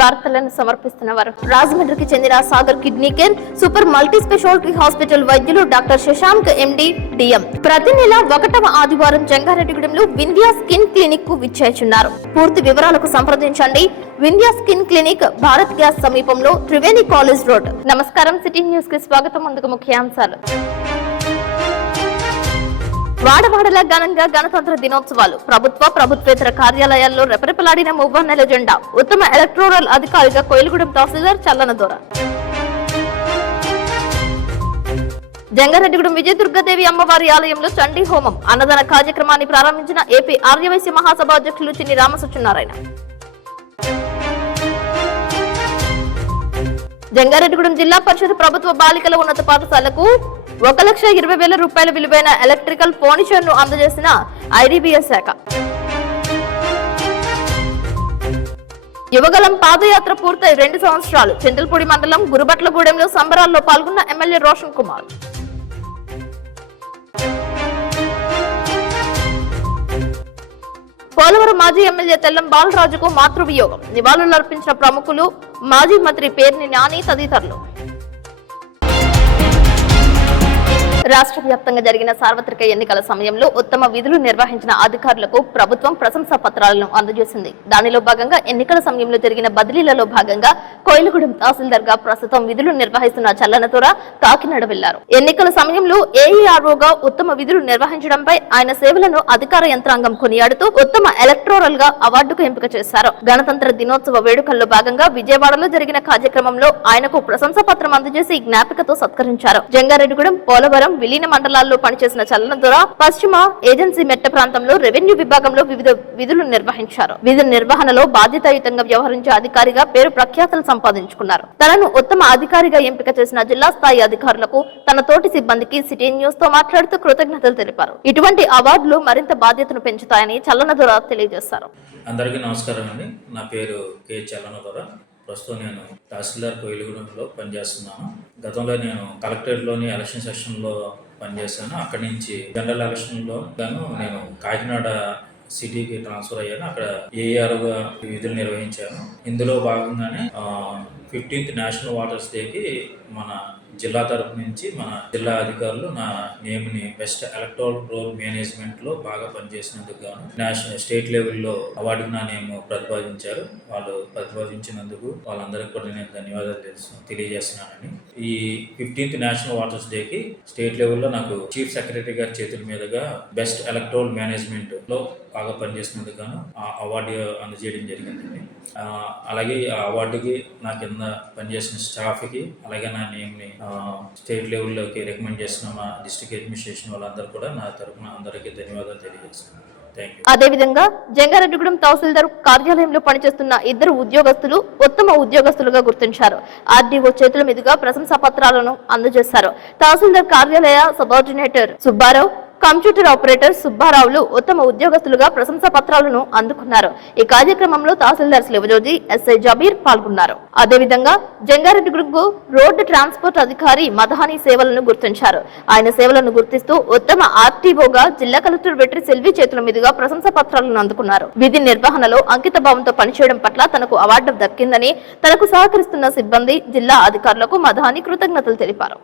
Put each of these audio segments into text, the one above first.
వార్తలను సమర్పిస్తున్న వారు రాజమండ్రికి చెందిన Sagar kidney care super multi speciality hospital వైద్యులు డాక్టర్ శశాంక్ ఎండి డిఎం ప్రతి నెల 1వ ఆదివారం జంగారెడ్డిగూడెంలో వింధ్యా స్కిన్ క్లినిక్ కు విచ్చేస్తున్నారు. పూర్తి వివరాలకు సంప్రదించండి. Vindhya skin clinic Bharat gas సమీపంలో త్రివేణి కాలేజ్ రోడ్. నమస్కారం, సిటీ న్యూస్ కి స్వాగతం. ముందుకు ముఖ్యాంశాలు. వాడవాడల ఘనంగా గణతంత్ర దినోత్సవాలు. ప్రభుత్వేతర కార్యాలయాల్లో రెపరెపలాడిన మువ్వన్నెల జెండా. ఉత్తమ ఎలక్టోరల్ అధికారిగా కోయిలగూడెం తహసీల్దార్ చల్లనదొర. జంగారెడ్డిగూడెం విజయదుర్గాదేవి అమ్మవారి ఆలయంలో చండీ హోమం. అన్నదాన కార్యక్రమాన్ని ప్రారంభించిన ఏపీ ఆర్యవైశ్య మహాసభ అధ్యక్షులు చిన్ని రామసత్యనారాయణ. జంగారెడ్డిగూడెం జిల్లా పరిషత్ ప్రభుత్వ బాలికల ఉన్నత పాఠశాలకు 1,20,000 రూపాయల విలువైన ఎలక్ట్రికల్ ఫర్నిచర్ ను అందజేసిన ఐడిబిఎస్ శాఖ. యువగలం పాదయాత్ర పూర్తయి 2 సంవత్సరాలు. చింతలపూడి మండలం గురుబట్లగూడెంలో సంబరాల్లో పాల్గొన్న ఎమ్మెల్యే రోషన్ కుమార్. పోలవరం మాజీ ఎమ్మెల్యే తెల్లం బాలరాజుకు మాతృవియోగం. నివాళులర్పించిన ప్రముఖులు, మాజీ మంత్రి పేర్ని నాని తదితరులు. రాష్ట్ర వ్యాప్తంగా జరిగిన సార్వత్రిక ఎన్నికల సమయంలో ఉత్తమ విధులు నిర్వహించిన అధికారులకు ప్రభుత్వం ప్రశంసా పత్రాలను అందజేసింది. దానిలో భాగంగా ఎన్నికల సమయంలో జరిగిన బదిలీలలో భాగంగా కోయిలగూడెం తహసీల్దార్ గా ప్రస్తుతం విధులు నిర్వహిస్తున్న చల్లనదొర కాకినాడ వెళ్లారు. ఎన్నికల సమయంలో ఏఈఆర్ఓగా ఉత్తమ విధులు నిర్వహించడంపై ఆయన సేవలను అధికార యంత్రాంగం కొనియాడుతూ ఉత్తమ ఎలక్టోరల్ గా అవార్డుకు ఎంపిక చేశారు. గణతంత్ర దినోత్సవ వేడుకల్లో భాగంగా విజయవాడలో జరిగిన కార్యక్రమంలో ఆయనకు ప్రశంసా పత్రం అందజేసి జ్ఞాపికతో సత్కరించారు. జంగారెడ్డిగూడెం, పోలవరం, విలీన మండలాల్లో పనిచేసిన చల్లనదొర పశ్చిమ ఏజెన్సీ మెట్ట ప్రాంతంలో రెవెన్యూ విభాగంలో వివిధ విధులు నిర్వహించారు. విధుల నిర్వహణలో బాధ్యతాయుతంగా వ్యవహరించే అధికారిగా పేరు ప్రఖ్యాతలు సంపాదించుకున్నారు. తనను ఉత్తమ అధికారిగా ఎంపిక చేసిన జిల్లా స్థాయి అధికారులకు, తన తోటి సిబ్బందికి సిటీ న్యూస్ తో మాట్లాడుతూ కృతజ్ఞతలు తెలిపారు. ఇటువంటి అవార్డులు మరింత బాధ్యతను పెంచుతాయని చల్లనదొర తెలియజేశారు. అందరికీ నమస్కారం అండి. నా పేరు కె చల్లనదొర. ప్రస్తుతం నేను తహసీల్దార్ కోయిలగూడెంలో పనిచేస్తున్నాను. గతంలో నేను కలెక్టరేట్లోని ఎలక్షన్ సెక్షన్లో పనిచేశాను. అక్కడి నుంచి జనరల్ ఎలక్షన్లో గాను నేను కాకినాడ సిటీకి ట్రాన్స్ఫర్ అయ్యాను. అక్కడ ఏఆర్గా విధులు నిర్వహించాను. ఇందులో భాగంగానే 15th నేషనల్ వాటర్స్ డేకి మన జిల్లా తరపు నుంచి మన జిల్లా అధికారులు నా నేమ్ని బెస్ట్ ఎలక్టోరల్ రోల్ మేనేజ్మెంట్లో బాగా పనిచేసినందుకు గాను స్టేట్ లెవెల్లో అవార్డుకి నా నేమ్ ప్రతిపాదించారు. వాళ్ళు ప్రతిపాదించినందుకు వాళ్ళందరికీ కూడా నేను ధన్యవాదాలు తెలియజేస్తున్నానని. ఈ 15th నేషనల్ వాటర్స్ డేకి స్టేట్ లెవెల్లో నాకు చీఫ్ సెక్రటరీ గారి చేతుల మీదుగా బెస్ట్ ఎలక్టోరల్ మేనేజ్మెంట్లో బాగా పనిచేసినందుకు గాను ఆ అవార్డు అందజేయడం జరిగిందండి. అలాగే ఆ అవార్డుకి నా కింద పనిచేసిన స్టాఫ్కి, అలాగే నా నేమ్ని స్టేట్ లెవెల్లోకి రికమెండ్ చేసిన మా డిస్ట్రిక్ట్ అడ్మినిస్ట్రేషన్ వాళ్ళందరూ కూడా నా తరఫున అందరికీ ధన్యవాదాలు తెలియజేస్తున్నాను. అదేవిధంగా జంగారెడ్డిగూడెం తహసీల్దార్ కార్యాలయంలో పనిచేస్తున్న 2 ఉద్యోగస్తులు ఉత్తమ ఉద్యోగస్తులుగా గుర్తించారు. ఆర్డీఓ చేతుల మీదుగా ప్రశంసా పత్రాలను అందజేశారు. తహసీల్దార్ కార్యాలయ సబార్డినేటర్ సుబ్బారావు, కంప్యూటర్ ఆపరేటర్ సుబ్బారావులు ఉత్తమ ఉద్యోగస్తులుగా ప్రశంసా పత్రాలను అందుకున్నారు. ఈ కార్యక్రమంలో తహసీల్దార్ శివజోజి, ఎస్ఐ జబీర్ పాల్గొన్నారు. అదేవిధంగా జంగారెడ్డిగూడెంకు రోడ్డు ట్రాన్స్పోర్ట్ అధికారి మదహాని సేవలను గుర్తించారు. ఆయన సేవలను గుర్తిస్తూ ఉత్తమ ఆర్టీఓగా జిల్లా కలెక్టర్ వెట్రి సెల్వి చేతుల మీదుగా ప్రశంసా పత్రాలను అందుకున్నారు. విధి నిర్వహణలో అంకిత భావంతో పనిచేయడం పట్ల తనకు అవార్డు దక్కిందని, తనకు సహకరిస్తున్న సిబ్బంది, జిల్లా అధికారులకు మదహాని కృతజ్ఞతలు తెలిపారు.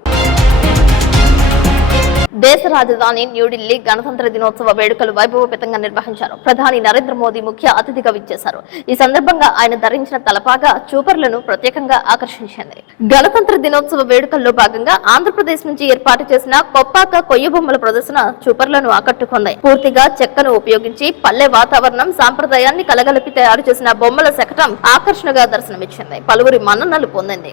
దేశ రాజధాని న్యూఢిల్లీ గణతంత్ర దినోత్సవ వేడుకలు వైభవపేతంగా నిర్వహించారు. ప్రధాని నరేంద్ర మోదీ ముఖ్య అతిథిగా విచ్చేశారు. ఈ సందర్భంగా ఆయన ధరించిన తలపాగా చూపర్లను ప్రత్యేకంగా ఆకర్షించింది. గణతంత్ర దినోత్సవ వేడుకల్లో భాగంగా ఆంధ్రప్రదేశ్ నుంచి ఏర్పాటు చేసిన కొప్పాక కొయ్య బొమ్మల ప్రదర్శన చూపర్లను ఆకట్టుకుంది. పూర్తిగా చెక్కను ఉపయోగించి పల్లె వాతావరణం, సాంప్రదాయాన్ని కలగలిపి తయారు చేసిన బొమ్మల శకటం ఆకర్షణగా దర్శనమిచ్చింది. పలువురి మన్ననలు పొందింది.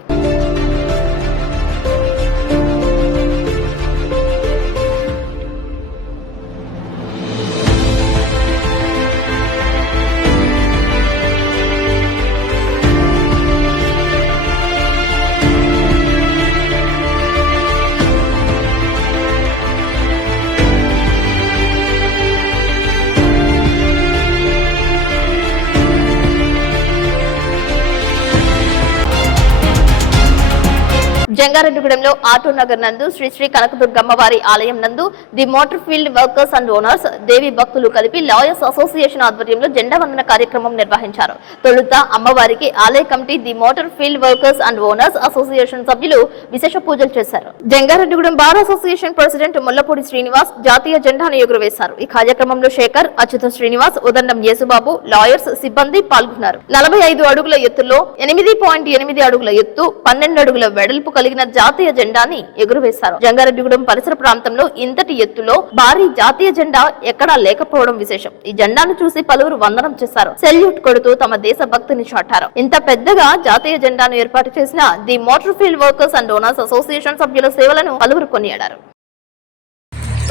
జంగారెడ్డిగూడెంలో ఆటో నగర్ నందు శ్రీ శ్రీ కనకదుర్గమ్మవారి ఆలయం నందు the motor field workers and owners దేవి భక్తులు కలిపి లాయర్స్ అసోసియేషన్ ఆధ్వర్యంలో జెండా వందన కార్యక్రమం నిర్వహించారు. తొలుత అమ్మవారికి ఆలయ committee the motor field workers and owners association సభ్యులు విశేష పూజలు చేశారు. Jangareddygudem bar association president Mullapudi Srinivas జాతీయ జెండాను ఎగురవేశారు. ఈ కార్యక్రమంలో శేఖర్, అచ్యుత శ్రీనివాస్, ఉదండం యేసుబాబు, లాయర్స్ సిబ్బంది పాల్గొన్నారు. 45 అడుగుల ఎత్తులో 8.8 అడుగుల ఎత్తు 12 అడుగుల వెడల్పు కలిగిన జాతీయ జెండాని ఎగురవేశారు. జంగారెడ్డిగూడెం పరిసర ప్రాంతంలో ఇంతటి ఎత్తులో భారీ జాతీయ జెండా ఎక్కడా లేకపోవడం విశేషం. ఈ జెండాను చూసి పలువురు వందనం చేశారు. సెల్యూట్ కొడుతూ తమ దేశ భక్తిని చాటారు. ఇంత పెద్దగా జాతీయ జెండాను ఏర్పాటు చేసిన the motor field workers and owners association సభ్యుల సేవలను పలువురు కొనియాడారు.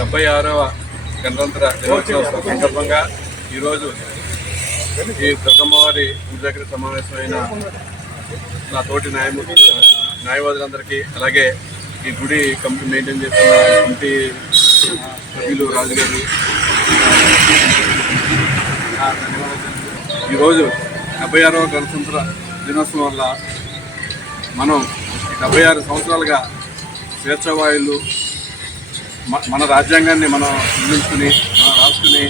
76వ గణతంత్ర దినోత్సవం సందర్భంగా ఈరోజు ఈ దుర్గమ్మవారి ఇంటి దగ్గర సమావేశమైన నా తోటి న్యాయవాదులందరికీ, అలాగే ఈ గుడి కమిటీ మెయింటైన్ చేస్తున్న కమిటీ సభ్యులు రాజుగారు ఈరోజు 76వ గణతంత్ర దినోత్సవం వల్ల మనం 76 సంవత్సరాలుగా స్వేచ్ఛావాయులు మన రాజ్యాంగాన్ని మనం నిర్మించుకుని మనం రాసుకుని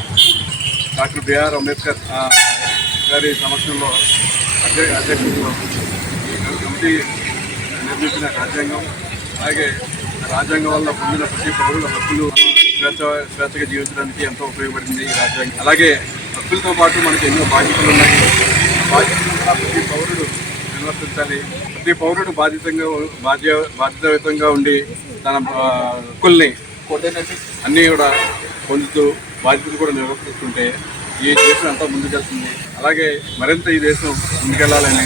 డాక్టర్ బిఆర్ అంబేద్కర్ గారి సమక్షంలో అధ్యక్షులు ఈ కమిటీ నిర్మించిన రాజ్యాంగం, అలాగే రాజ్యాంగం వల్ల పొందిన ప్రతి పౌరుల హక్కులు స్వేచ్ఛగా జీవించడానికి ఎంతో ఉపయోగపడింది ఈ రాజ్యాంగం. అలాగే హక్కులతో పాటు మనకి ఎన్నో బాధ్యతలు ఉన్నాయి. బాధ్యతలు కూడా ప్రతి పౌరుడు నిర్వర్తించాలి. ప్రతి పౌరుడు బాధ్యతాయుతంగా ఉండి తన హక్కుల్ని అన్నీ కూడా పొందుతూ బాధ్యతలు కూడా నిర్వర్తిస్తుంటే ఈ దేశం ఎంతో ముందుకెళ్తుంది. అలాగే మరింత ఈ దేశం ముందుకెళ్లాలని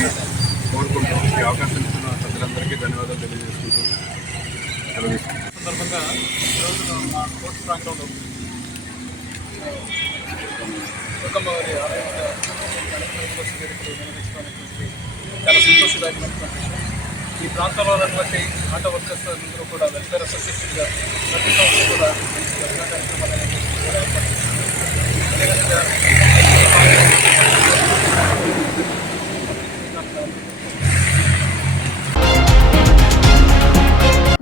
కోరుకుంటూ ఈ అవకాశం ఇస్తున్న ప్రజలందరికీ ధన్యవాదాలు తెలియజేసుకుంటూ సందర్భంగా ఈరోజు మా కోర్టు ప్రాంగణంలో దుర్గమ్మవారి ఆలయంగా చాలా సంతోషదాయకమైనటువంటి ఈ ప్రాంతంలో ఉన్నటువంటి ఆటో వర్కర్స్ అందరూ కూడా వెల్ఫేర్ అసోసియేషన్గా ప్రతి సంవత్సరం కూడా కార్యక్రమాలు అదేవిధంగా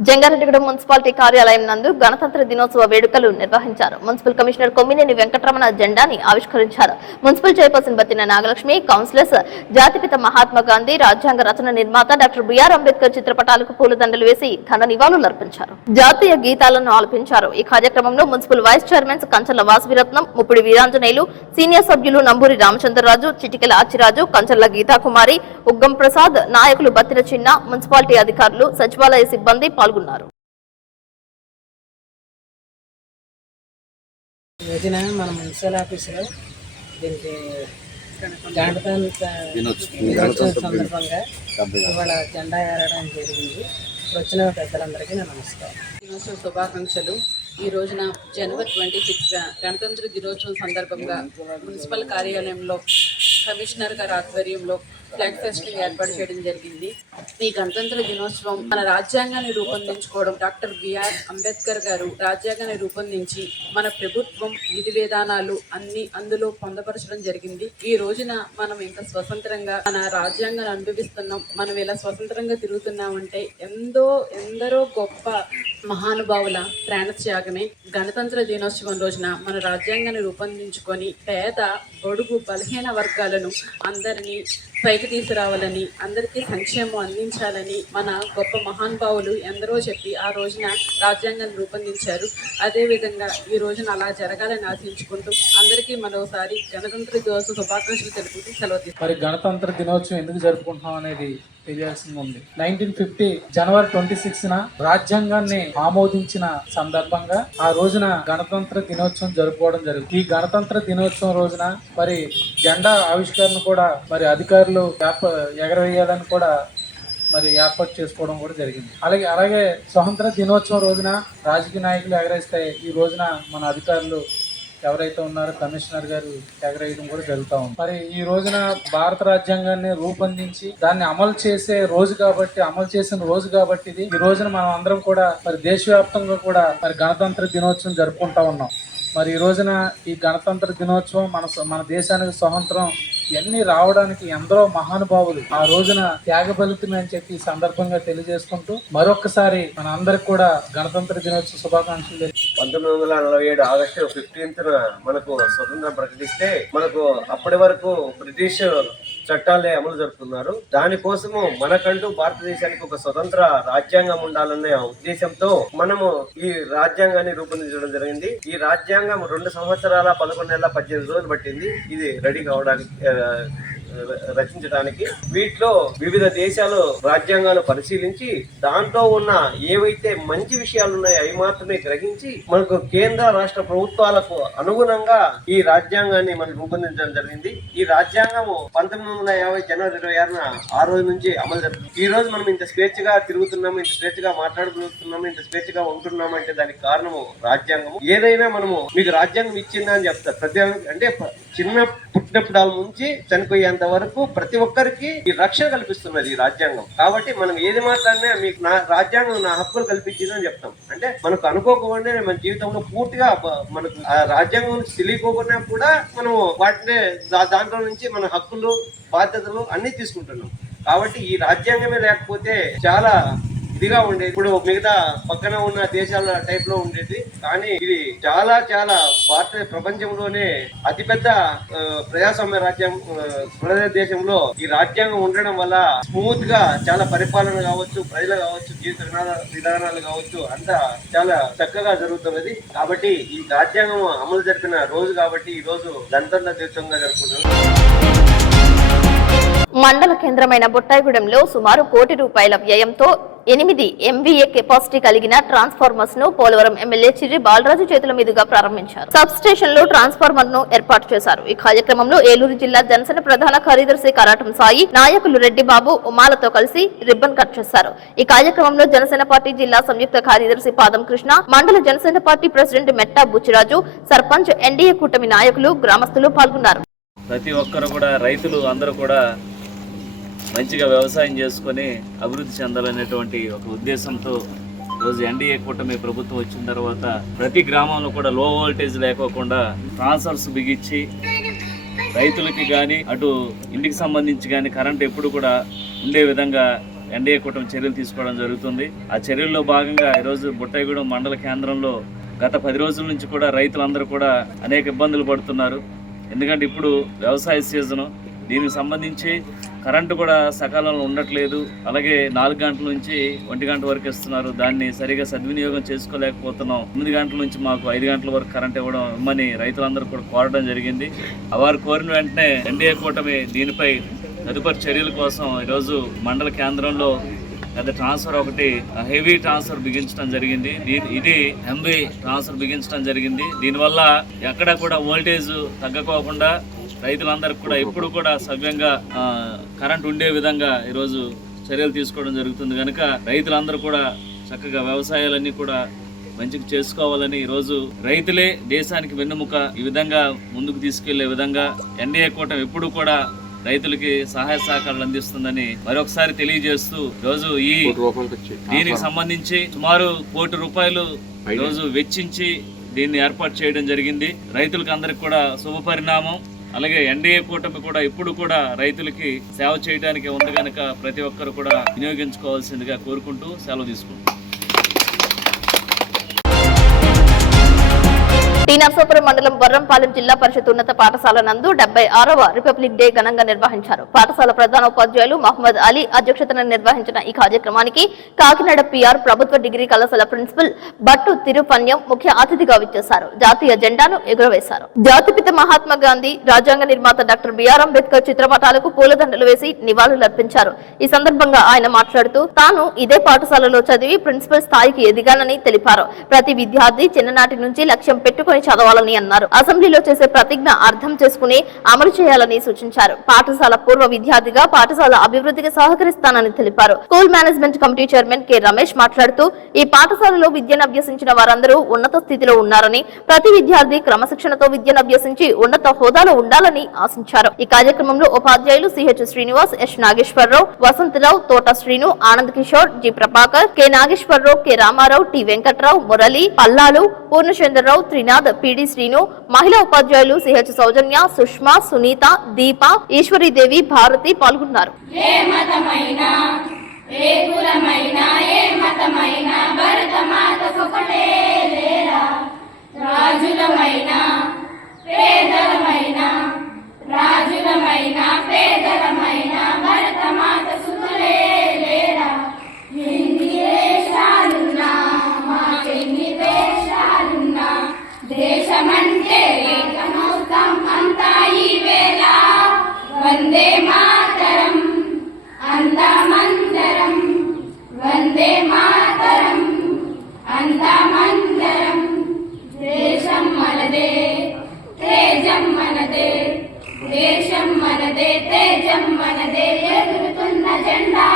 జంగారెడ్డిగూడెం మున్సిపాలిటీ కార్యాలయం నందు గణతంత్ర దినోత్సవ వేడుకలు నిర్వహించారు. మున్సిపల్ కమిషనర్ కొమ్మినేని వెంకటరమణ జెండాని ఆవిష్కరించారు. Municipal chairperson Battina Nagalakshmi, councillors, జాతిపిత మహాత్మా గాంధీ, రాజ్యాంగ రచన నిర్మాత డాక్టర్ బిఆర్ అంబేద్కర్ చిత్రపటాలకు పూలదండలు వేసి ఘన నివాళులు అర్పించారు. జాతీయ గీతాలను ఆలపించారు. ఈ కార్యక్రమంలో municipal vice chairmans Kancharla Vasaviratnam, Muppidi Veeranjaneyulu, senior సభ్యులు నంబూరి రామచంద్రరాజు, చిటికెల ఆచిరాజు, కంచర్ల గీతాకుమారి, ఉగ్గం ప్రసాద్, నాయకులు బత్తిన చిన్న, మున్సిపాలిటీ అధికారులు, సచివాలయ సిబ్బంది పాల్గొన్నారు. మన మున్సిపల్ ఆఫీసులో దీనికి గణతంత్ర దినోత్సవం సందర్భంగా ఇవాళ జెండా ఏరడం జరిగింది. వచ్చిన పెద్దలందరికీ నా నమస్కారం. దినోత్సవ శుభాకాంక్షలు. ఈ రోజున జనవరి 26 గణతంత్ర దినోత్సవం సందర్భంగా మున్సిపల్ కార్యాలయంలో కమిషనర్ గారి ఆధ్వర్యంలో ఫ్లాగ్ ఫెస్టింగ్ ఏర్పాటు చేయడం జరిగింది. ఈ గణతంత్ర దినోత్సవం మన రాజ్యాంగాన్ని రూపొందించుకోవడం, డాక్టర్ బిఆర్ అంబేద్కర్ గారు రాజ్యాంగాన్ని రూపొందించి మన ప్రభుత్వం విధి విధానాలు అన్ని అందులో పొందపరచడం జరిగింది. ఈ రోజున మనం ఇంత స్వతంత్రంగా మన రాజ్యాంగాన్ని అనుభవిస్తున్నాం. మనం ఇలా స్వతంత్రంగా తిరుగుతున్నామంటే ఎందరో గొప్ప మహానుభావుల ప్రాణత్యాగమే. గణతంత్ర దినోత్సవం రోజున మన రాజ్యాంగాన్ని రూపొందించుకొని పేద, బడుగు, బలహీన వర్గాలను అందరినీ పైకి తీసుకురావాలని, అందరికీ సంక్షేమం అందించాలని మన గొప్ప మహానుభావులు ఎందరో చెప్పి ఆ రోజున రాజ్యాంగాన్ని రూపొందించారు. అదేవిధంగా ఈ రోజున అలా జరగాలని ఆశించుకుంటూ అందరికీ మరోసారి గణతంత్ర దినోత్సవ శుభాకాంక్షలు తెలుపుతూ సెలవు తీసుకుంటాం. మరి గణతంత్ర దినోత్సవం ఎందుకు జరుపుకుంటున్నాం అనేది తెలియాల్సింది ఉంది. 1950 జనవరి 26న రాజ్యాంగాన్ని ఆమోదించిన సందర్భంగా ఆ రోజున గణతంత్ర దినోత్సవం జరుపుకోవడం జరిగింది. ఈ గణతంత్ర దినోత్సవం రోజున మరి జెండా ఆవిష్కరణ కూడా మరి అధికారులు ఎగరవేయాలని కూడా మరి ఏర్పాటు చేసుకోవడం కూడా జరిగింది. అలాగే స్వతంత్ర దినోత్సవం రోజున రాజకీయ నాయకులు ఎగరేస్తే ఈ రోజున మన అధికారులు ఎవరైతే ఉన్నారో కమిషనర్ గారు ఎగరేయడం కూడా జరుగుతూ ఉంది. మరి ఈ రోజున భారత రాజ్యాంగాన్ని రూపొందించి దాన్ని అమలు చేసిన రోజు కాబట్టి ఇది ఈ రోజున మనం అందరం కూడా మరి దేశవ్యాప్తంగా కూడా మరి గణతంత్ర దినోత్సవం జరుపుకుంటా ఉన్నాం. మరి ఈ రోజున ఈ గణతంత్ర దినోత్సవం మన దేశానికి స్వతంత్రం ఇవన్నీ రావడానికి ఎందరో మహానుభావులు ఆ రోజున త్యాగఫలితమే అని చెప్పి ఈ సందర్భంగా తెలియజేసుకుంటూ మరొకసారి మన అందరికి కూడా గణతంత్ర దినోత్సవ శుభాకాంక్షలు. 1947 ఆగస్టు 15న మనకు స్వతంత్రం ప్రకటిస్తే మనకు అప్పటి వరకు బ్రిటిష్ చట్టాలే అమలు జరుపుతున్నారు. దానికోసము మనకంటూ భారతదేశానికి ఒక స్వతంత్ర రాజ్యాంగం ఉండాలనే ఉద్దేశంతో మనము ఈ రాజ్యాంగాన్ని రూపొందించడం జరిగింది. ఈ రాజ్యాంగం 2 సంవత్సరాల 11 నెలల 18 రోజులు పట్టింది ఇది రెడీ కావడానికి, రచించడానికి. వీటిలో వివిధ దేశాలు రాజ్యాంగాలు పరిశీలించి దాంట్లో ఉన్న ఏవైతే మంచి విషయాలు ఉన్నాయో అవి మాత్రమే గ్రహించి మనకు కేంద్ర రాష్ట్ర ప్రభుత్వాలకు అనుగుణంగా ఈ రాజ్యాంగాన్ని మనం రూపొందించడం జరిగింది. ఈ రాజ్యాంగము 1950 జనవరి 26న ఆ రోజు నుంచి అమలు జరుగుతుంది. ఈ రోజు మనం ఇంత స్వేచ్ఛగా తిరుగుతున్నాము, ఇంత స్వేచ్ఛగా మాట్లాడుతున్నాము, ఇంత స్వేచ్ఛగా ఉంటున్నాము అంటే దానికి కారణము రాజ్యాంగము. ఏదైనా మనము మీకు రాజ్యాంగం ఇచ్చిందా అని చెప్తారు. ప్రతి అంటే చిన్న పుట్టినప్పుడు నుంచి చనిపోయేంత వరకు ప్రతి ఒక్కరికి ఈ రక్షణ కల్పిస్తున్నది ఈ రాజ్యాంగం. కాబట్టి మనం ఏది మాట్లాడినా మీకు నా రాజ్యాంగం నా హక్కులు కల్పించింది అని చెప్తాం. అంటే మనకు అనుకోకుండా మన జీవితంలో పూర్తిగా మనకు ఆ రాజ్యాంగం నుంచి తెలియకోకుండా కూడా మనము వాటిని దాంట్లో నుంచి మన హక్కులు బాధ్యతలు అన్ని తీసుకుంటున్నాం. కాబట్టి ఈ రాజ్యాంగమే లేకపోతే చాలా ఇదిగా ఉండేది. ఇప్పుడు మిగతా పక్కన ఉన్న దేశాల టైప్ లో ఉండేది. కానీ ఇది చాలా చాలా భారత ప్రపంచంలోనే అతిపెద్ద ప్రజాస్వామ్య రాజ్యం దేశంలో ఈ రాజ్యాంగం ఉండడం వల్ల స్మూత్ గా చాలా పరిపాలన కావచ్చు, ప్రజలు కావచ్చు, జీవిత విధానాలు కావచ్చు అంతా చాలా చక్కగా జరుగుతున్నది. కాబట్టి ఈ రాజ్యాంగం అమలు జరిపిన రోజు కాబట్టి ఈ రోజు గణతంత్ర దినోత్సవంగా జరుపుకుంటున్నాం. మండల కేంద్రమైన బుట్టాయిగూడెంలో సుమారు ₹1 కోటి వ్యయంతో 8 MVA కెపాసిటీ కలిగిన ట్రాన్స్ఫార్మర్స్ ను పోలవరం ఎమ్మెల్యే చిర్రి బాలరాజు చేతుల మీదుగా ప్రారంభించారు. సబ్ స్టేషన్ లో ట్రాన్స్ఫార్మర్ ను ఏర్పాటు చేశారు. ఈ కార్యక్రమంలో ఏలూరు జిల్లా జనసేన ప్రధాన కార్యదర్శి కరాటం సాయి, నాయకులు రెడ్డి బాబు, ఉమాలతో కలిసి రిబ్బన్ కట్ చేశారు. ఈ కార్యక్రమంలో జనసేన పార్టీ జిల్లా సంయుక్త కార్యదర్శి పాదం కృష్ణ, మండల Janasena party president మెట్టా Buchiraju, sarpanch, NDA కూటమి నాయకులు, గ్రామస్తులు పాల్గొన్నారు. ప్రతి ఒక్కరు కూడా, రైతులు అందరూ కూడా మంచిగా వ్యవసాయం చేసుకొని అభివృద్ధి చెందాలనేటువంటి ఒక ఉద్దేశంతో ఈరోజు ఎన్డీఏ కూటమి ప్రభుత్వం వచ్చిన తర్వాత ప్రతి గ్రామంలో కూడా లో వోల్టేజ్ లేకోకుండా ట్రాన్స్ఫర్స్ బిగించి రైతులకి కానీ అటు ఇంటికి సంబంధించి కానీ కరెంట్ ఎప్పుడు కూడా ఉండే విధంగా ఎన్డీఏ కూటమి చర్యలు తీసుకోవడం జరుగుతుంది. ఆ చర్యల్లో భాగంగా ఈరోజు బుట్టాయిగూడెం మండల కేంద్రంలో గత 10 రోజుల నుంచి కూడా రైతులందరూ కూడా అనేక ఇబ్బందులు పడుతున్నారు. ఎందుకంటే ఇప్పుడు వ్యవసాయ సీజను, దీనికి సంబంధించి కరెంటు కూడా సకాలంలో ఉండట్లేదు. అలాగే 4 గంటల నుంచి 1 గంట వరకు ఇస్తున్నారు. దాన్ని సరిగా సద్వినియోగం చేసుకోలేకపోతున్నాం. 9 గంటల నుంచి మాకు 5 గంటల వరకు కరెంట్ ఇవ్వమని రైతులందరూ కూడా కోరడం జరిగింది. వారు కోరిన వెంటనే ఎన్డీఏ కూటమి దీనిపై తదుపరి చర్యల కోసం ఈరోజు మండల కేంద్రంలో పెద్ద ట్రాన్స్ఫర్ ఒకటి హెవీ ట్రాన్స్ఫర్ బిగించడం జరిగింది. ఇది ఎంబీ ట్రాన్స్ఫర్ బిగించడం జరిగింది. దీనివల్ల ఎక్కడ కూడా వోల్టేజ్ తగ్గకోకుండా రైతులందరికీ కూడా ఎప్పుడు కూడా సవ్యంగా కరెంట్ ఉండే విధంగా ఈరోజు చర్యలు తీసుకోవడం జరుగుతుంది. కనుక రైతులందరూ కూడా చక్కగా వ్యవసాయాలన్నీ కూడా మంచిగా చేసుకోవాలని ఈరోజు రైతులే దేశానికి వెన్నుముక, ఈ విధంగా ముందుకు తీసుకెళ్లే విధంగా ఎన్డీఏ కూటమి ఎప్పుడు కూడా రైతులకి సహాయ సహకారాలు అందిస్తుందని మరొకసారి తెలియజేస్తూ ఈరోజు దీనికి సంబంధించి సుమారు ₹1 కోటి ఈరోజు వెచ్చించి దీన్ని ఏర్పాటు చేయడం జరిగింది. రైతులకు అందరికి కూడా శుభ పరిణామం. అలాగే ఎన్డీఏ కూటమి కూడా ఇప్పుడు కూడా రైతులకి సేవ చేయడానికి ఉంది కనుక ప్రతి ఒక్కరు కూడా వినియోగించుకోవాల్సిందిగా కోరుకుంటూ సెలవు తీసుకుంటాం. టీ నర్సాపురం మండలం బొర్రంపాలెం జిల్లా పరిషత్ ఉన్నత పాఠశాల నందు 76వ రిపబ్లిక్ డే ఘనంగా నిర్వహించారు. పాఠశాల ప్రధాన ఉపాధ్యాయులు మహమ్మద్ అలీ అధ్యక్షతన నిర్వహించిన ఈ కార్యక్రమానికి కాకినాడ పిఆర్ ప్రభుత్వ డిగ్రీ కళాశాల ప్రిన్సిపల్ బట్టు తిరుపన్యం ముఖ్య అతిథిగా విచ్చేశారు. జాతీయ జెండాను ఎగురవేశారు. జాతిపిత మహాత్మా గాంధీ, రాజ్యాంగ నిర్మాత డాక్టర్ బిఆర్ అంబేద్కర్ చిత్రపటాలకు పూలదండలు వేసి నివాళులర్పించారు. ఈ సందర్భంగా ఆయన మాట్లాడుతూ తాను ఇదే పాఠశాలలో చదివి ప్రిన్సిపల్ స్థాయికి ఎదిగానని తెలిపారు. ప్రతి విద్యార్థి చిన్ననాటి నుంచి లక్ష్యం పెట్టుకుని చదవాలని అన్నారు. అసెంబ్లీలో చేసే ప్రతిజ్ఞ అర్థం చేసుకుని అమలు చేయాలని సూచించారు. పాఠశాల పూర్వ విద్యార్థిగా పాఠశాల అభివృద్ధికి సహకరిస్తానని తెలిపారు. School management committee chairman K Ramesh మాట్లాడుతూ ఈ పాఠశాలలో విద్యను అభ్యసించిన వారందరూ ఉన్నత స్థితిలో ఉన్నారని, ప్రతి విద్యార్థి క్రమశిక్షణతో విద్యను అభ్యసించి ఉన్నత హోదాలో ఉండాలని ఆశించారు. ఈ కార్యక్రమంలో ఉపాధ్యాయులు CH Srinivas, S Nageswararao, Vasantharao, Thota Srinu, Anand Kishore, G Prabhakar, K Nageswararao, K Ramarao, T Venkatrao, Murali, Pallalu, Purnachandrarao, Trinath, Prasad, PD Srinu, మహిళా ఉపాధ్యాయులు సిహెచ్ సౌజన్య, సుష్మా, సునీత, దీప, ఈశ్వరీదేవి, భారతి పాల్గొన్నారు. దేశమంటే ఏకమౌతం అంతా ఈ వేళ వందే మాతరం అంతమందరం వందే మాతరం అంతమందరం దేశం మనదే తేజం మనదే దేశం మనదే తేజం మనదే ఎగురుతున్న జెండా.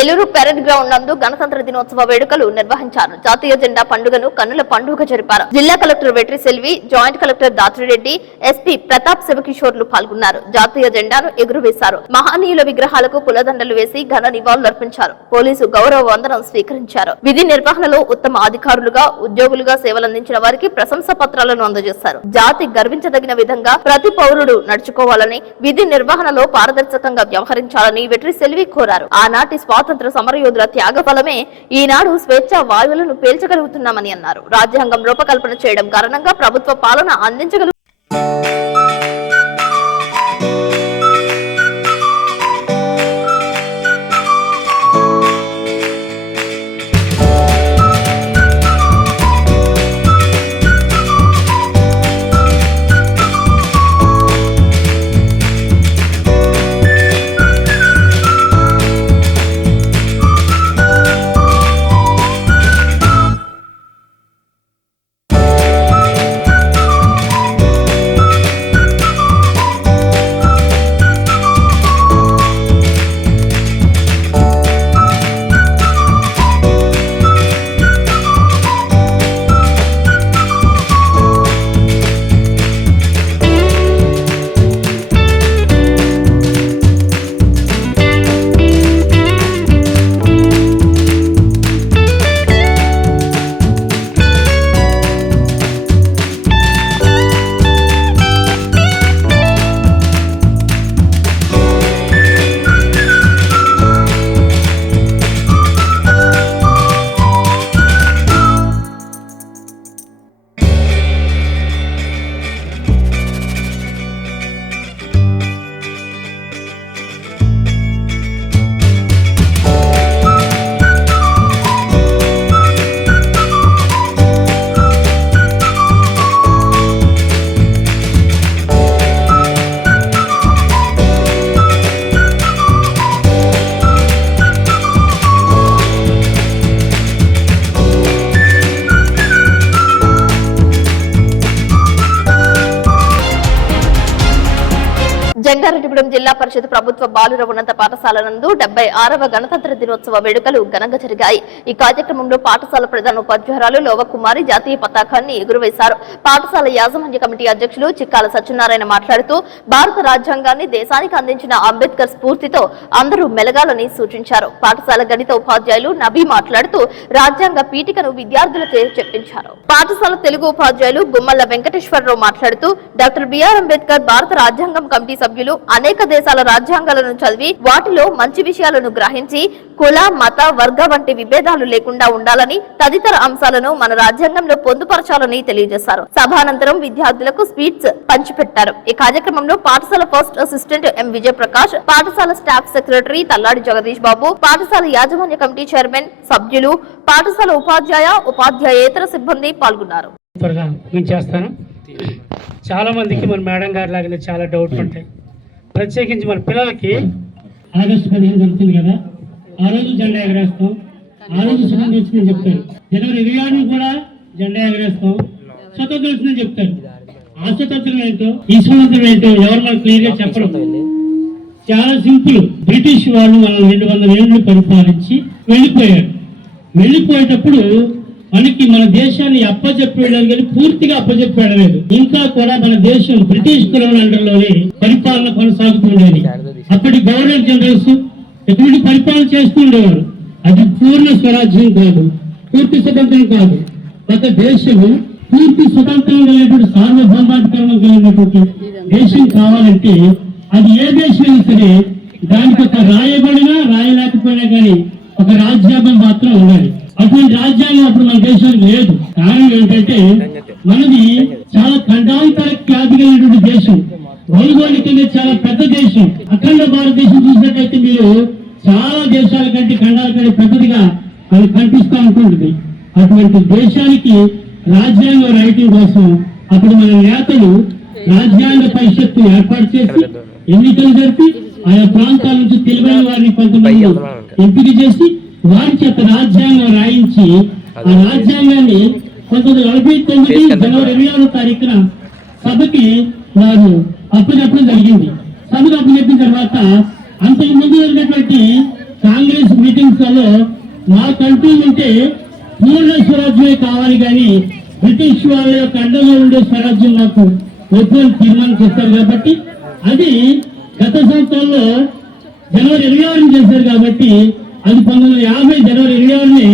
ఏలూరు పెరెడ్ గ్రౌండ్ నందు గణతంత్ర దినోత్సవ వేడుకలు నిర్వహించారు. జాతీయ జెండా పండుగను కన్నుల పండుగ జరిపారు. జిల్లా collector Vetri Selvi, joint collector Dhatrireddy, SP Pratap శివకిషోర్లు పాల్గొన్నారు. జాతీయ జెండాను ఎగురవేశారు. మహనీయుల విగ్రహాలకు పులదండలు వేసి ఘన నివాళులర్పించారు. పోలీసు గౌరవ వందనం స్వీకరించారు. విధి నిర్వహణలో ఉత్తమ అధికారులుగా, ఉద్యోగులుగా సేవలందించిన వారికి ప్రశంసా పత్రాలను అందజేశారు. జాతి గర్వించదగిన విధంగా ప్రతి పౌరుడు నడుచుకోవాలని, విధి నిర్వహణలో పారదర్శకంగా వ్యవహరించాలని వెట్రి సెల్వి కోరారు. ఆనాటి స్వాతంత్ర సమరయోధుల త్యాగ ఫలమే ఈనాడు స్వేచ్ఛ వాయువులను పేల్చగలుగుతున్నామని అన్నారు. రాజ్యాంగం రూపకల్పన చేయడం కారణంగా ప్రభుత్వ పాలన అందించగలుగుతున్నారు. జంగారెడ్డిగూడెం జిల్లా పరిషత్ ప్రభుత్వ బాలుర ఉన్నత పాఠశాల నందు 76వ గణతంత్ర దినోత్సవ వేడుకలు ఘనంగా జరిగాయి. ఈ కార్యక్రమంలో పాఠశాల ప్రధాన ఉపాధ్యాయురాలు లోవకుమారి జాతీయ పతాకాన్ని ఎగురవేశారు. పాఠశాల యాజమాన్య కమిటీ అధ్యక్షులు చిక్కాల సత్యనారాయణ మాట్లాడుతూ భారత రాజ్యాంగాన్ని దేశానికి అందించిన అంబేద్కర్ స్ఫూర్తితో అందరూ మెలగాలని సూచించారు. పాఠశాల గణిత ఉపాధ్యాయులు నబీ మాట్లాడుతూ రాజ్యాంగ పీఠికను విద్యార్థులతో చెప్పించారు. పాఠశాల తెలుగు ఉపాధ్యాయులు గుమ్మల్ల వెంకటేశ్వరరావు మాట్లాడుతూ డాక్టర్ బిఆర్ అంబేద్కర్ భారత రాజ్యాంగం కమిటీ సభ్యులు అనేక దేశాల రాజ్యాంగాలను చదివి వాటిలో మంచి విషయాలను గ్రహించి కుల, మత, వర్గ వంటి విభేదాలు లేకుండా ఉండాలని తదితర అంశాలను మన రాజ్యాంగంలో పొందుపరచాలని తెలియజేశారు. సభానంతరం విద్యార్థులకు స్వీట్స్ పంచిపెట్టారు. ఈ కార్యక్రమంలో పాఠశాల ఫస్ట్ అసిస్టెంట్ ఎం విజయప్రకాష్, పాఠశాల స్టాఫ్ సెక్రటరీ తల్లాడి జగదీష్ బాబు, పాఠశాల యాజమాన్య కమిటీ చైర్మన్, సభ్యులు, పాఠశాల ఉపాధ్యాయ, ఉపాధ్యాయేతర సిబ్బంది పాల్గొన్నారు. చాలా మందికి మన మేడం గారి లాగానే చాలా డౌట్లు ఉంటాయి. ప్రత్యేకించి మన పిల్లలకి ఆగస్టు 15 జరుగుతుంది కదా, ఆ రోజు జెండా ఎగరేస్తాం, ఆ రోజు స్వతంత్రం వచ్చిందని చెప్తారు. జనవరి 26 కూడా జెండా ఎగరేస్తాం, స్వతంత్రం వచ్చిందని చెప్తారు. ఆ స్వతంత్రం ఏంటో ఈ స్వతంత్రం ఏంటో ఎవరు మనకు క్లియర్ గా చెప్పడం. చాలా సింపుల్. బ్రిటిష్ వాళ్ళు మనల్ని 200 ఏళ్ళు పరిపాలించి వెళ్ళిపోయారు. వెళ్ళిపోయేటప్పుడు మనకి మన దేశాన్ని అప్పచెప్పాడు కానీ పూర్తిగా అప్పచెప్పాడలేదు. ఇంకా కూడా మన దేశం బ్రిటిష్ కులం అండర్లోనే పరిపాలన కొనసాగుతుండేది. అప్పటి గవర్నర్ జనరల్స్ ఎటువంటి పరిపాలన చేస్తూ ఉండేవారు. అది పూర్ణ స్వరాజ్యం కాదు, పూర్తి స్వతంత్రం కాదు. ఒక దేశము పూర్తి స్వతంత్రం కలిగినటువంటి సార్వభౌమాధికారం కలిగినటువంటి దేశం కావాలంటే అది ఏ దేశమైనా సరే దానికి ఒక రాయబడినా రాయలేకపోయినా కానీ ఒక రాజ్యాంగం మాత్రం ఉండాలి. అటువంటి రాజ్యాంగం అప్పుడు మన దేశానికి లేదు. కారణం ఏంటంటే మనది చాలా ఖండాంతర ఖ్యాతి కలిగినటువంటి దేశం, భౌగోళికంగా చాలా పెద్ద దేశం. అఖండ భారతదేశం చూసినట్లయితే మీరు చాలా దేశాల కంటే ఖండాల కంటే పెద్దదిగా అది కనిపిస్తూ ఉంటుంది. అటువంటి దేశానికి రాజ్యాంగం రాయటం కోసం అప్పుడు మన నేతలు రాజ్యాంగ పరిషత్తు ఏర్పాటు చేసి ఎన్నికలు జరిపి ఆయా ప్రాంతాల నుంచి తెలివైన వారిని కొంతమంది ఎంపిక చేసి వారి చేత రాజ్యాంగం రాయించి ఆ రాజ్యాంగాన్ని 1949 జనవరి 26వ తారీఖున సభకి వారు అప్పచెప్పడం జరిగింది. సభకు అప్పచెప్పిన తర్వాత అంతకు ముందు జరిగినటువంటి కాంగ్రెస్ మీటింగ్స్ లలో మా కంట్రీ ఉంటే పూర్ణ స్వరాజ్యమే కావాలి కానీ బ్రిటిష్ వాళ్ళ యొక్క అండగా ఉండే స్వరాజ్యం మాకు వద్దు అని తీర్మానం చేస్తారు. కాబట్టి అది గత సంవత్సరంలో జనవరి 26 చేశారు. కాబట్టి అది 1950 జనవరి 26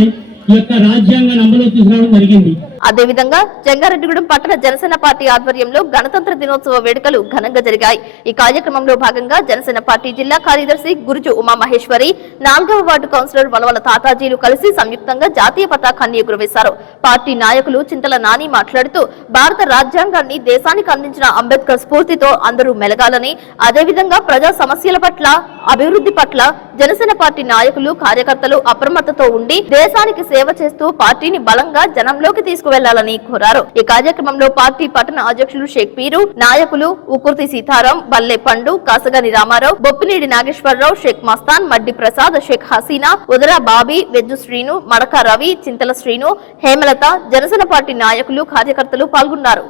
ఈ యొక్క రాజ్యాంగాన్ని అమలు తీసుకురావడం జరిగింది. అదేవిధంగా జంగారెడ్డిగూడెం పట్టణ జనసేన పార్టీ ఆధ్వర్యంలో గణతంత్ర దినోత్సవ వేడుకలు ఘనంగా జరిగాయి. ఈ కార్యక్రమంలో భాగంగా జనసేన పార్టీ జిల్లా కార్యదర్శి గురుజు ఉమామహేశ్వరి, 4వ వార్డు కౌన్సిలర్ వలవల తాతాజీలు కలిసి సంయుక్తంగా జాతీయ పతాకాన్ని ఎగురవేశారు. పార్టీ నాయకులు చింతల నాని మాట్లాడుతూ భారత రాజ్యాంగాన్ని దేశానికి అందించిన అంబేద్కర్ స్ఫూర్తితో అందరూ మెలగాలని, అదేవిధంగా ప్రజా సమస్యల పట్ల, అభివృద్ధి పట్ల జనసేన పార్టీ నాయకులు, కార్యకర్తలు అప్రమత్తతో ఉండి దేశానికి సేవ చేస్తూ పార్టీని బలంగా జనంలోకి తీసుకువెళ్లాలని కోరారు. ఈ కార్యక్రమంలో పార్టీ పట్టణ అధ్యక్షులు షేక్ పీరు, నాయకులు ఉకుర్తి సీతారాం, బల్లె పండు, కాసగాని రామారావు, బొప్పినేడి నాగేశ్వరరావు, షేక్ మస్తాన్, మడ్డి ప్రసాద్, షేక్ హసీనా, ఉదరా బాబీ, వెజ్జు శ్రీను, మడక రవి, చింతల శ్రీను, హేమలత, జనసేన పార్టీ నాయకులు, కార్యకర్తలు పాల్గొన్నారు.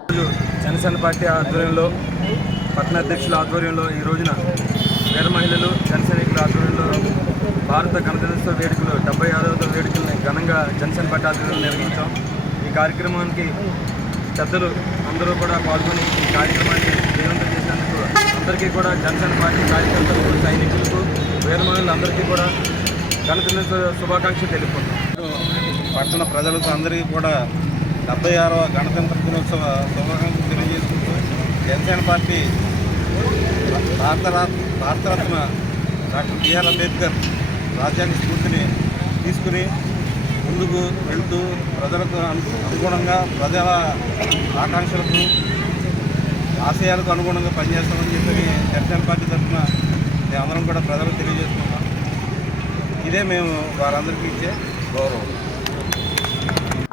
జనసేన పార్టీ ఆధ్వర్యంలో, పట్టణ అధ్యక్షుల ఆధ్వర్యంలో ఈ రోజున వీర మహిళలు, జనసైనికుల ఆధ్వర్యంలో భారత గణతంత్ర వేడుకలు 76వ వేడుకల్ని ఘనంగా జనసేన పార్టీ ఆధ్వర్యంలో నిర్వహించాం. ఈ కార్యక్రమానికి పెద్దలు అందరూ కూడా పాల్గొని ఈ కార్యక్రమాన్ని విజయవంతం చేసినందుకు అందరికీ కూడా జనసేన పార్టీ కార్యకర్తలకు, సైనికులకు, వీర మహిళలందరికీ కూడా గణతంత్ర శుభాకాంక్షలు తెలుపుకుంటాం. పట్టణ ప్రజలకు అందరికీ కూడా 76వ గణతంత్ర దినోత్సవ శుభాకాంక్షలు తెలియజేసుకుంటూ Janasena party Bharat Ratna doctor B R Ambedkar రాజ్యాంగ స్ఫూర్తిని తీసుకుని ముందుకు వెళ్తూ ప్రజలకు అనుగుణంగా, ప్రజల ఆకాంక్షలకు, ఆశయాలకు అనుగుణంగా పనిచేస్తామని చెప్పి జనసేన పార్టీ తరఫున మేమందరం కూడా ప్రజలకు తెలియజేసుకుంటాం. ఇదే మేము వారందరికీ ఇచ్చే గౌరవం.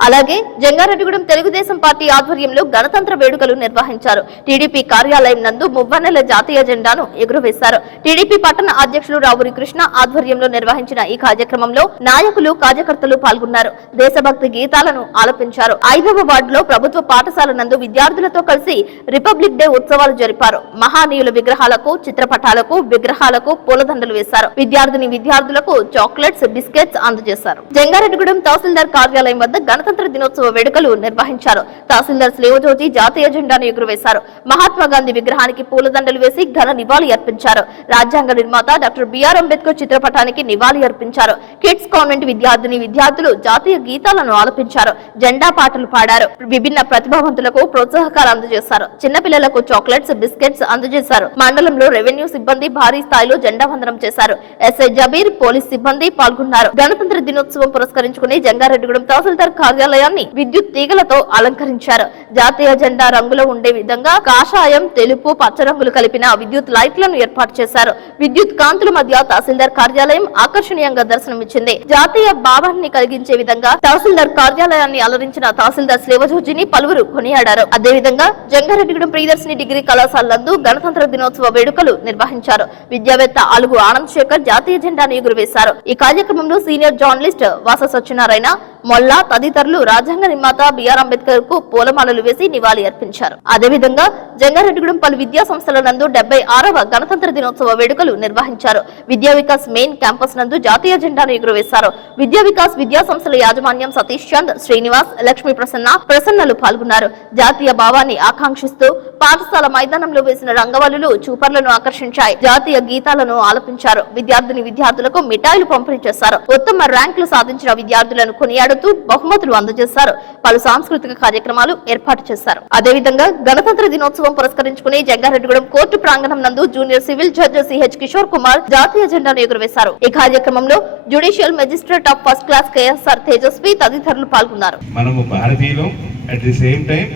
అలాగే జంగారెడ్డిగూడెం తెలుగుదేశం పార్టీ ఆధ్వర్యంలో గణతంత్ర వేడుకలు నిర్వహించారు. టీడీపీ కార్యాలయం నందు మువ్వన్నెల జాతీయ జెండాను ఎగురవేశారు. టీడీపీ పట్టణ అధ్యక్షులు రావురి కృష్ణ ఆధ్వర్యంలో నిర్వహించిన ఈ కార్యక్రమంలో నాయకులు, కార్యకర్తలు పాల్గొన్నారు. దేశభక్తి గీతాలను ఆలపించారు. 5వ వార్డులో ప్రభుత్వ పాఠశాల నందు విద్యార్థులతో కలిసి రిపబ్లిక్ డే ఉత్సవాలు జరిపారు. మహానీయుల విగ్రహాలకు, చిత్రపటాలకు, విగ్రహాలకు పూలదండలు వేశారు. విద్యార్థులకు చాక్లెట్స్, బిస్కెట్స్ అందజేశారు. జంగారెడ్డిగూడెం తహసీల్దార్ కార్యాలయం వద్ద గణతంత్ర దినోత్సవ వేడుకలు నిర్వహించారు. తహసీల్దార్ శ్రీవజ్యోతి జాతీయ జెండాను ఎగురవేశారు. మహాత్మా గాంధీ విగ్రహానికి పూలదండలు వేసి ఘన నివాళి అర్పించారు. రాజ్యాంగ నిర్మాత డాక్టర్ బిఆర్ అంబేద్కర్ చిత్రపటానికి నివాళి అర్పించారు. కిడ్స్ కాన్వెంట్ విద్యార్థులు జాతీయ గీతాలను ఆలపించారు. జెండా పాటలు పాడారు. విభిన్న ప్రతిభావంతులకు ప్రోత్సాహకాలు అందజేశారు. చిన్నపిల్లలకు చాక్లెట్స్, బిస్కెట్స్ అందజేశారు. మండలంలో రెవెన్యూ సిబ్బంది భారీ స్థాయిలో జెండా వందనం చేశారు. ఎస్ఐ జబీర్, పోలీస్ సిబ్బంది పాల్గొన్నారు. గణతంత్ర దినోత్సవం పురస్కరించుకుని జంగారెడ్డిగూడెం తహసీల్దార్ కార్యాలయాన్ని విద్యుత్ తీగలతో అలంకరించారు. జాతీయ జెండా రంగులో ఉండే విధంగా కాషాయం, తెలుపు, పచ్చ రంగులు కలిపిన విద్యుత్ లైట్లను ఏర్పాటు చేశారు. విద్యుత్ కాంతుల మధ్య తహసీల్దార్ కార్యాలయం ఆకర్షణీయంగా దర్శనమిచ్చింది. జాతీయ భావాన్ని కలిగించే విధంగా తహసీల్దార్ కార్యాలయాన్ని అలరించిన తహసీల్దార్ శ్రీవజ్యోతిని పలువురు కొనియాడారు. అదేవిధంగా జంగారెడ్డిగూడెం ప్రియదర్శిని డిగ్రీ కళాశాల నందు గణతంత్ర దినోత్సవ వేడుకలు నిర్వహించారు. విద్యావేత్త అలుగు ఆనంద్ శేఖర్ జాతీయ జెండాను ఎగురవేశారు. ఈ కార్యక్రమంలో సీనియర్ జర్నలిస్ట్ వాస సత్యనారాయణ, మొల్లా తదితరులు రాజ్యాంగ నిర్మాత బిఆర్ అంబేద్కర్ కు పూలమాలలు వేసి నివాళి అర్పించారు. అదేవిధంగా జంగారెడ్డిగూడెం పలు విద్యా సంస్థల నందు 76వ గణతంత్ర దినోత్సవ వేడుకలు నిర్వహించారు. విద్యా వికాస్ మెయిన్ క్యాంపస్ నందు జాతీయ జెండాను ఎగురవేశారు. విద్యా వికాస్ విద్యా సంస్థల యాజమాన్యం సతీష్ చంద్, శ్రీనివాస్, లక్ష్మీ ప్రసన్నలు పాల్గొన్నారు. జాతీయ భావాన్ని ఆకాంక్షిస్తూ పాఠశాల మైదానంలో వేసిన రంగవల్లులు చూపర్లను ఆకర్షించాయి. జాతీయ గీతాలను ఆలపించారు. విద్యార్థులకు మిఠాయిలు పంపిణీ చేశారు. ఉత్తమ ర్యాంకులు సాధించిన విద్యార్థులను కొనియాడుతూ బహుమతులు అందజేశారు. పలు సాంస్కృతిక కార్యక్రమాలు ఏర్పాటు చేశారు. అదేవిధంగా గణతంత్ర దినోత్సవం పురస్కరించుకుని జంగారెడ్డిగూడెం కోర్టు ప్రాంగణం నందు junior civil judge C H Kishore Kumar జాతీయ జెండాను ఎగురవేశారు. ఈ కార్యక్రమంలో judicial magistrate of first class K S R Tejaswi తదితరులు పాల్గొన్నారు. మనము భారతీయులు at the same time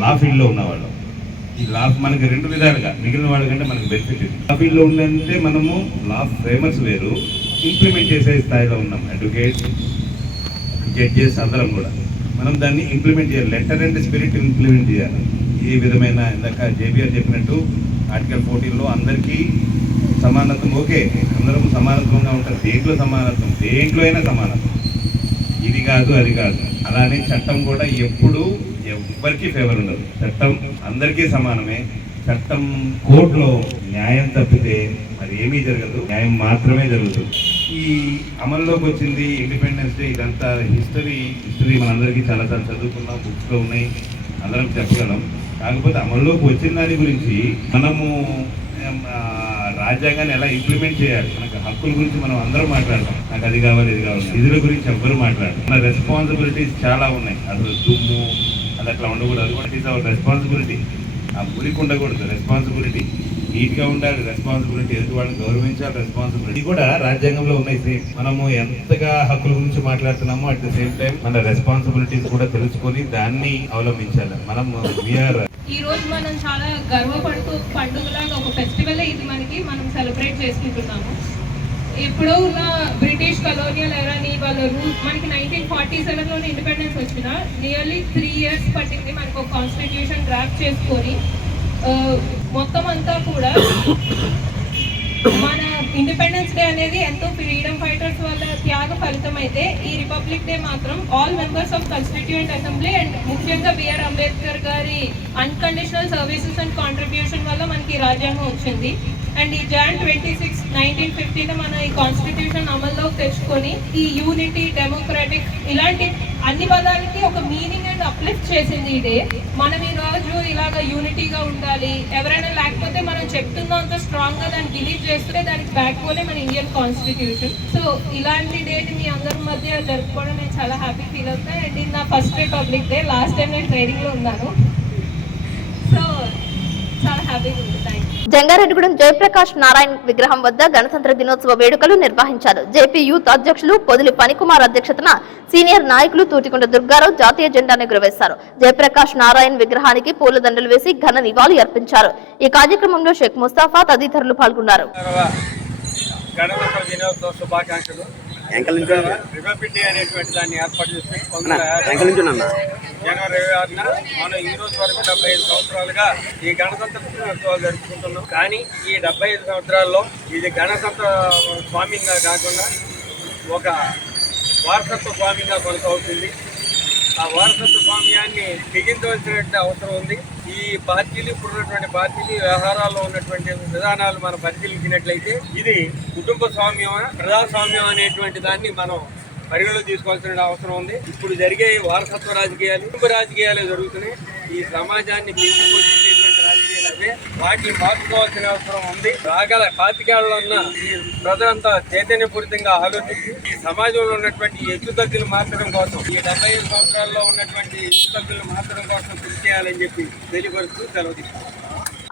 law field లో ఉన్నవాళ్ళు. ఈ లా మనకి రెండు విధాలుగా మిగిలిన వాళ్ళ కంటే మనకు బెనిఫిట్ ఇది. లా ఫీల్డ్ లో ఉందంటే మనము లా ఫేమస్ వేరు, ఇంప్లిమెంట్ చేసే స్థాయిలో ఉన్నాం. అడ్వకేట్, జడ్జెస్ అందరం కూడా మనం దాన్ని ఇంప్లిమెంట్ చేయాలి. లెటర్ అండ్ స్పిరిట్ ఇంప్లిమెంట్ చేయాలి. ఏ విధమైన ఇందాక జేబీఆర్ చెప్పినట్టు ఆర్టికల్ 14లో అందరికీ సమానత్వం. ఓకే, అందరం సమానత్వంగా ఉంటారు. దేంట్లో సమానత్వం, దేంట్లో అయినా సమానత్వం. ఇది కాదు అది కాదు. అలానే చట్టం కూడా ఎప్పుడు ఎవ్వరికి ఫేవర్ ఉండదు. చట్టం అందరికీ సమానమే. చట్టం కోర్టులో న్యాయం తప్పితే మరి ఏమీ జరగదు, న్యాయం మాత్రమే జరుగుతుంది. ఈ అమల్లోకి వచ్చింది ఇండిపెండెన్స్ డే, ఇదంతా హిస్టరీ మనందరికీ చాలాసార్లు చదువుకున్నాం, బుక్స్లో ఉన్నాయి, అందరం చెప్పగలం. కాకపోతే అమల్లోకి వచ్చిన దాని గురించి మనము రాజ్యాంగాన్ని ఎలా ఇంప్లిమెంట్ చేయాలి, మనకు హక్కుల గురించి మనం అందరం మాట్లాడతాం. నాకు అది కావాలి ఇది కావాలి, నిధుల గురించి ఎవ్వరు మాట్లాడతాం. మన రెస్పాన్సిబిలిటీస్ చాలా ఉన్నాయి. అసలు దుమ్ము అది అట్లా ఉండకూడదు. అది కూడా ఇట్ ఈస్ అవర్ రెస్పాన్సిబిలిటీ. ఆ మురికి ఉండకూడదు, రెస్పాన్సిబిలిటీ. నీట్గా ఉండాలి, రెస్పాన్సిబిలిటీ. ఎదుటి వాళ్ళని గౌరవించాలి, రెస్పాన్సిబిలిటీ కూడా రాజ్యాంగంలో ఉన్నాయి. సేమ్ మనము ఎంతగా హక్కుల గురించి మాట్లాడుతున్నామో అట్ ద సేమ్ టైం మన రెస్పాన్సిబిలిటీస్ కూడా తెలుసుకొని దాన్ని అవలంబించాలి. మనం వీఆర్ ఈ రోజు మనం చాలా గర్వపడుతూ పండుగలాగా ఒక ఫెస్టివల్ ఇది మనం సెలబ్రేట్ చేసుకుంటున్నాము. ఎప్పుడో ఉన్న బ్రిటిష్ కలోనియల్ ఎరాని వాళ్ళ రూల్ మనకి 1947లో ఇండిపెండెన్స్ వచ్చిన నియర్లీ 3 years పట్టింది మనకు ఒక కాన్స్టిట్యూషన్ డ్రాఫ్ట్ చేసుకొని. మొత్తం అంతా కూడా మన ఇండిపెండెన్స్ డే అనేది ఎంతో ఫ్రీడమ్ ఫైటర్స్ వల్ల త్యాగ ఫలితం అయితే, ఈ రిపబ్లిక్ డే మాత్రం all members of constituent assembly and ముఖ్యంగా బిఆర్ అంబేద్కర్ గారి అన్కండిషనల్ సర్వీసెస్ అండ్ కాంట్రిబ్యూషన్ వల్ల మనకి రాజ్యాంగం వచ్చింది. అండ్ ఈ Jan 26, 1950 మన ఈ కాన్స్టిట్యూషన్ అమల్లోకి తెచ్చుకొని ఈ యూనిటీ, డెమోక్రాటిక్ ఇలాంటి అన్ని పదాలకి ఒక మీనింగ్ అండ్ అప్లిఫ్ట్ చేసింది ఈ డే. మనం ఈ రోజు ఇలాగ యూనిటీగా ఉండాలి. ఎవరైనా లేకపోతే మనం చెప్తున్నంత స్ట్రాంగ్ గా దాన్ని బిలీవ్ చేస్తే దానికి బ్యాక్ బోనే మన ఇండియన్ కాన్స్టిట్యూషన్. సో ఇలాంటి డేని మీ అందరి మధ్య జరుపుకోవడం నేను చాలా హ్యాపీ ఫీల్ అవుతాను. అండ్ ఇది నా first republic day. Last time నేను ట్రైనింగ్ లో ఉన్నాను. సో చాలా హ్యాపీగా ఉంది. Thank you. జంగారెడ్డిగూడెం జయప్రకాష్ నారాయణ్ విగ్రహం వద్ద గణతంత్ర దినోత్సవ వేడుకలు నిర్వహించారు. జేపీ యూత్ అధ్యక్షులు పొదిలి పనికుమార్ అధ్యక్షతన సీనియర్ నాయకులు తూటికొండ దుర్గారావు జాతీయ జెండాను ఎగురవేశారు. జయప్రకాష్ నారాయణ్ విగ్రహానికి పూలదండలు వేసి ఘన నివాళి అర్పించారు. ఈ కార్యక్రమంలో షేక్ ముస్తాఫా తదితరులు పాల్గొన్నారు. రిపబ్లిక్ డే అనేటువంటి దాన్ని ఏర్పాటు చేసి జనవరి 26న మనం ఈ రోజు వరకు 75 సంవత్సరాలుగా ఈ గణతంత్ర దినోత్సవాలు జరుపుకుంటున్నాం. కానీ ఈ 75 సంవత్సరాల్లో ఇది గణతంత్ర స్వామ్యంగా కాకుండా ఒక వారసత్వ స్వామ్యంగా కొనసాగుతుంది. ఆ వారసత్వ స్వామ్యాన్ని బిగించవలసినటువంటి అవసరం ఉంది. ఈ పార్టీలు ఇప్పుడున్నటువంటి పార్టీలు వ్యవహారాల్లో ఉన్నటువంటి విధానాలు మనం పరిశీలించినట్లయితే ఇది కుటుంబ స్వామ్యం, ప్రజాస్వామ్యం అనేటువంటి దాన్ని మనం పరిగణలో తీసుకోవాల్సిన అవసరం ఉంది. ఇప్పుడు జరిగే వారసత్వ రాజకీయాలు, కుటుంబ రాజకీయాలు జరుగుతున్నాయి. ఈ సమాజాన్ని పెంచిపోయేటువంటి రాజకీయాలు అవే. వాటిని మార్చుకోవాల్సిన అవసరం ఉంది. రాగల 25 ఏళ్లలో ఉన్న ఈ ప్రజలంతా చైతన్యపూరితంగా ఆలోచించి ఈ సమాజంలో ఉన్నటువంటి హెచ్చుతగ్గులు మార్చడం కోసం, ఈ 75 సంవత్సరాల్లో ఉన్నటువంటి హెచ్చుతగ్గులు మార్చడం కోసం కృషి చేయాలని చెప్పి తెలియపరుస్తూ సెలవు తీసుకుంటాం.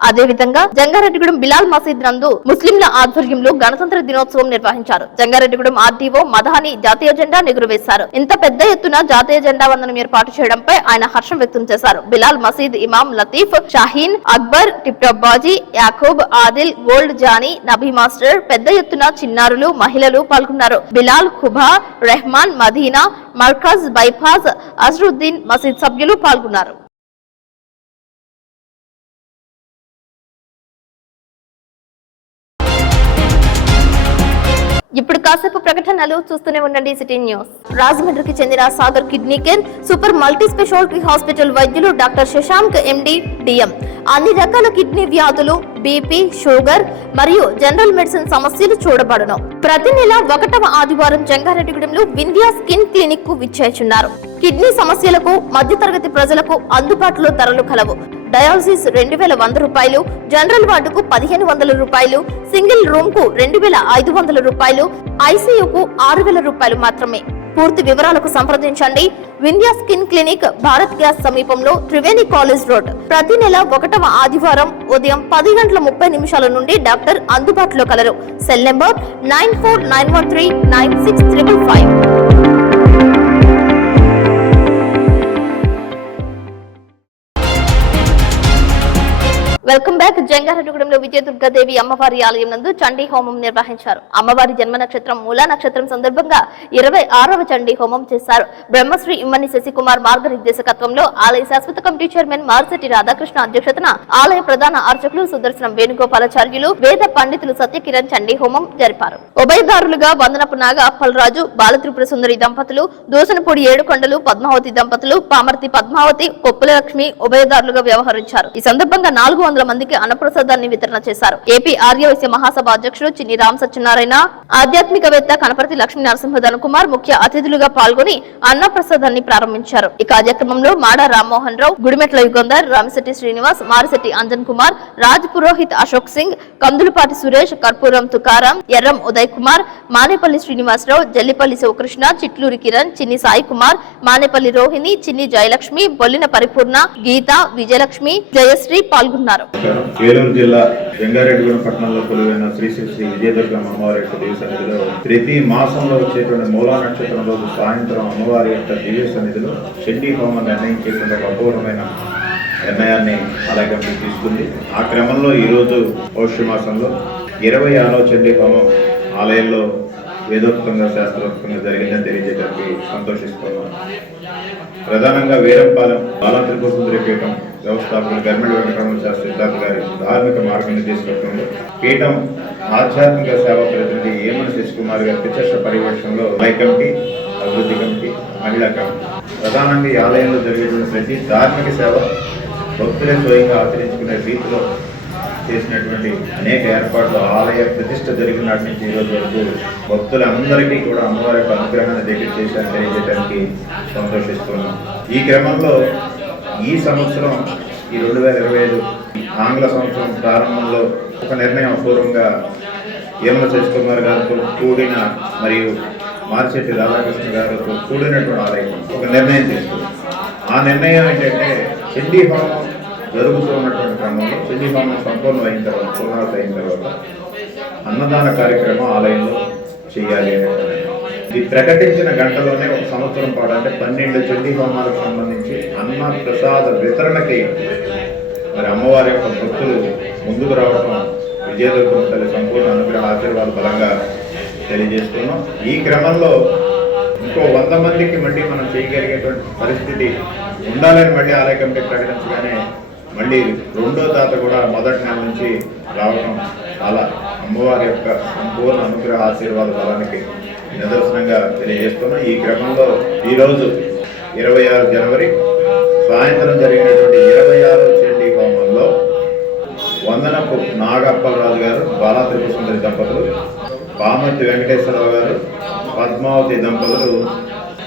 అదేవిధంగా జంగారెడ్డిగూడెం బిలాల్ మసీద్ నందు ముస్లింల ఆధ్వర్యంలో గణతంత్ర దినోత్సవం నిర్వహించారు. జంగారెడ్డిగూడెం ఆర్డీఓ మదహాని జాతీయ జెండా ఎగురవేశారు. ఇంత పెద్ద ఎత్తున జాతీయ జెండా వందనం ఏర్పాటు చేయడంపై ఆయన హర్షం వ్యక్తం చేశారు. బిలాల్ మసీద్ ఇమాం Latif, Shaheen, Akbar, tiptop Baji, Yakub, Adil, gold Jani, Nabi master, పెద్ద ఎత్తున చిన్నారులు, మహిళలు పాల్గొన్నారు. బిలాల్, ఖుబా, రెహమాన్, మదీనా, మర్కజ్, బైపాస్, అజరుద్దీన్ మసీద్ సభ్యులు పాల్గొన్నారు. ఇప్పుడు కాసేపు ప్రకటనలు చూస్తూనే ఉండండి సిటీ న్యూస్. రాజమండ్రికి చెందిన Sagar kidney care super multi speciality hospital వైద్యులు డాక్టర్ శశాంక్ ఎండి డిఎం. అన్ని రకాల కిడ్నీ వ్యాధులు, బీపీ, షుగర్ మరియు జనరల్ మెడిసిన్ సమస్యలు చూడబడును. ప్రతి నెల 1వ ఆదివారం జంగారెడ్డిగూడెంలో వింధ్యా స్కిన్ క్లినిక్ కు విచ్చేయుచున్నారు. కిడ్నీ సమస్యలకు మధ్యతరగతి ప్రజలకు అందుబాటులో ధరలు కలవు. డయాలసిస్ 2100 రూపాయలు, జనరల్ వార్డుకు 1500 రూపాయలు, సింగిల్ రూమ్ కు 2500 రూపాయలు, ఐసీయూకు 6000 రూపాయలు మాత్రమే. పూర్తి వివరాలకు సంప్రదించండి. Vindhya skin clinic, Bharat gas సమీపంలో, త్రివేణి కాలేజ్ రోడ్. ప్రతి నెల 1వ ఆదివారం ఉదయం 10:30 నుండి డాక్టర్ అందుబాటులో కలరు. Cell number 9491396555. Welcome back. జంగారెడ్డిగూడెంలో విజయదుర్గాదేవి అమ్మవారి ఆలయం నందు చండీ హోమం నిర్వహించారు. అమ్మవారి జన్మ నక్షత్రం మూలా నక్షత్రం సందర్భంగా 26వ చండీ హోమం చేశారు. బ్రహ్మశ్రీ ఇమ్మని శశికుమార్ మార్గనిర్దేశకత్వంలో ఆలయ శాశ్వత కమిటీ చైర్మన్ మార్సెట్టి రాధాకృష్ణ అధ్యక్షతన ఆలయ ప్రధాన అర్చకులు సుదర్శనం వేణుగోపాలాచార్యులు, వేద పండితులు సత్యకిరణ్ చండీ హోమం జరిపారు. ఉభయదారులుగా వందనపు నాగ అప్పలరాజు, బాలత్రిపుర సుందరి దంపతులు, దోసనపూడి ఏడుకొండలు పద్మావతి దంపతులు, పామర్తి పద్మావతి, కొప్పుల లక్ష్మి ఉభయదారులుగా వ్యవహరించారు. ఈ సందర్భంగా 400 మందికి అన్నప్రసాదాన్ని వితరణ చేశారు. ఏపీ ఆర్యవైశ్య మహాసభ అధ్యక్షుడు చిన్ని రామ్ సత్యనారాయణ, ఆధ్యాత్మికవేత్త కనపర్తి లక్ష్మీ నరసింహధన్ కుమార్ ముఖ్య అతిథులుగా పాల్గొని అన్నప్రసాదాన్ని ప్రారంభించారు. ఈ కార్యక్రమంలో మాడా రామ్మోహన్ రావు, గుడిమెట్ల యుగంధర్, రామిశెట్టి శ్రీనివాస్, మారిశెట్టి అంజన్ కుమార్, రాజ్ పురోహిత్ అశోక్ సింగ్, కందులపాటి సురేష్, కర్పూరం తుకారం, ఎర్రం ఉదయ్ కుమార్, మానేపల్లి శ్రీనివాసరావు, జల్లిపల్లి శివకృష్ణ, చిట్లూరి కిరణ్, చిన్ని సాయి కుమార్, మానేపల్లి రోహిణి, చిన్ని జయలక్ష్మి, బొల్లిన పరిపూర్ణ, గీత, విజయలక్ష్మి, జయశ్రీ పాల్గొన్నారు. ఏలూరు జిల్లా జంగారెడ్డిగూడెం పట్టణంలో కొలువైన శ్రీ శ్రీ శ్రీ విజయదుర్గమ్మ అమ్మవారి యొక్క దేవి సన్నిధిలో ప్రతి మాసంలో వచ్చేటువంటి మూలా నక్షత్రం రోజు సాయంత్రం అమ్మవారి యొక్క దివ్య సన్నిధిలో చండీ హోమం నిర్ణయించేటువంటి ఒక అపూర్వమైన నిర్ణయాన్ని అలాగే తీసుకుంది. ఆ క్రమంలో ఈరోజు పౌష్యమాసంలో 26వ చండీ హోమం ఆలయంలో వేదోక్తంగా శాస్త్రోక్తంగా జరిగిందని తెలియజేయడానికి సంతోషిస్తున్నాను. ప్రధానంగా వీరంపాలెం బాలత్రిపుర సుందరి పీఠం వ్యవస్థాపకులు గర్మెడి వెంకటరమణ శాస్త్రి సిద్ధార్థ గారి ధార్మిక మార్గనిర్దేశకత్వంలో పీఠం ఆధ్యాత్మిక సేవా ప్రతినిధి ఏమని శశికుమార్ గారి ప్రత్యక్ష పర్యవేక్షణలో ఆలయ కమిటీ, అభివృద్ధి కమిటీ, మహిళా కమిటీ ప్రధానంగా ఈ ఆలయంలో జరిగేటువంటి ప్రతి ధార్మిక సేవ భక్తులే స్వయంగా ఆచరించుకునే రీతిలో చేసినటువంటి అనేక ఏర్పాట్లు ఆలయ ప్రతిష్ట జరిగిన నాటి నుంచి ఈ రోజు వరకు భక్తులందరికీ కూడా అమ్మవారి యొక్క అనుగ్రహాన్ని దగ్గర చేశారని తెలియజేయడానికి సంతోషిస్తున్నాం. ఈ క్రమంలో ఈ సంవత్సరం ఈ 2025 ఆంగ్ల సంవత్సరం ప్రారంభంలో ఒక నిర్ణయం అపూర్వంగా ఏమన శశికుమార్ గారితో కూడిన మరియు మార్చెట్టి రాధాకృష్ణ గారితో కూడినటువంటి ఆలయం ఒక నిర్ణయం తీసుకుంది. ఆ నిర్ణయం ఏంటంటే చండీ హోమం జరుగుతూ ఉన్నటువంటి క్రమంలో చండీ హోమం సంపూర్ణం అయిన తర్వాత పూర్ణావతి అయిన తర్వాత అన్నదాన కార్యక్రమం ఆలయంలో చేయాలి అనే ఇది ప్రకటించిన గంటలోనే ఒక సంవత్సరం పాటు అంటే 12 చండీ హోమాలకు సంబంధించి అన్న ప్రసాద వితరణకి మరి అమ్మవారి యొక్క భక్తులు ముందుకు రావడం విజయదుర్గమ్మ తల్లి సంపూర్ణ అనుగ్రహ ఆశీర్వాద బలంగా తెలియజేస్తున్నాం. ఈ క్రమంలో ఇంకో 100 మందికి మళ్ళీ మనం చేయగలిగేటువంటి పరిస్థితి ఉండాలని మళ్ళీ ఆలయ కమిటీ ప్రకటించగానే మళ్ళీ 2వ తాత కూడా మొదటి నెల నుంచి రావడం చాలా అమ్మవారి యొక్క సంపూర్ణ అనుగ్రహ ఆశీర్వాద బలానికి నిదర్శనంగా తెలియజేస్తున్నాం. ఈ క్రమంలో ఈరోజు 26 జనవరి సాయంత్రం జరిగినటువంటి 26వ చండీ హోమంలో వందనపు నాగప్పలరాజు గారు, బాలత్రిపుర సుందరి దంపతులు, పామర్తి వెంకటేశ్వరరావు గారు, పద్మావతి దంపతులు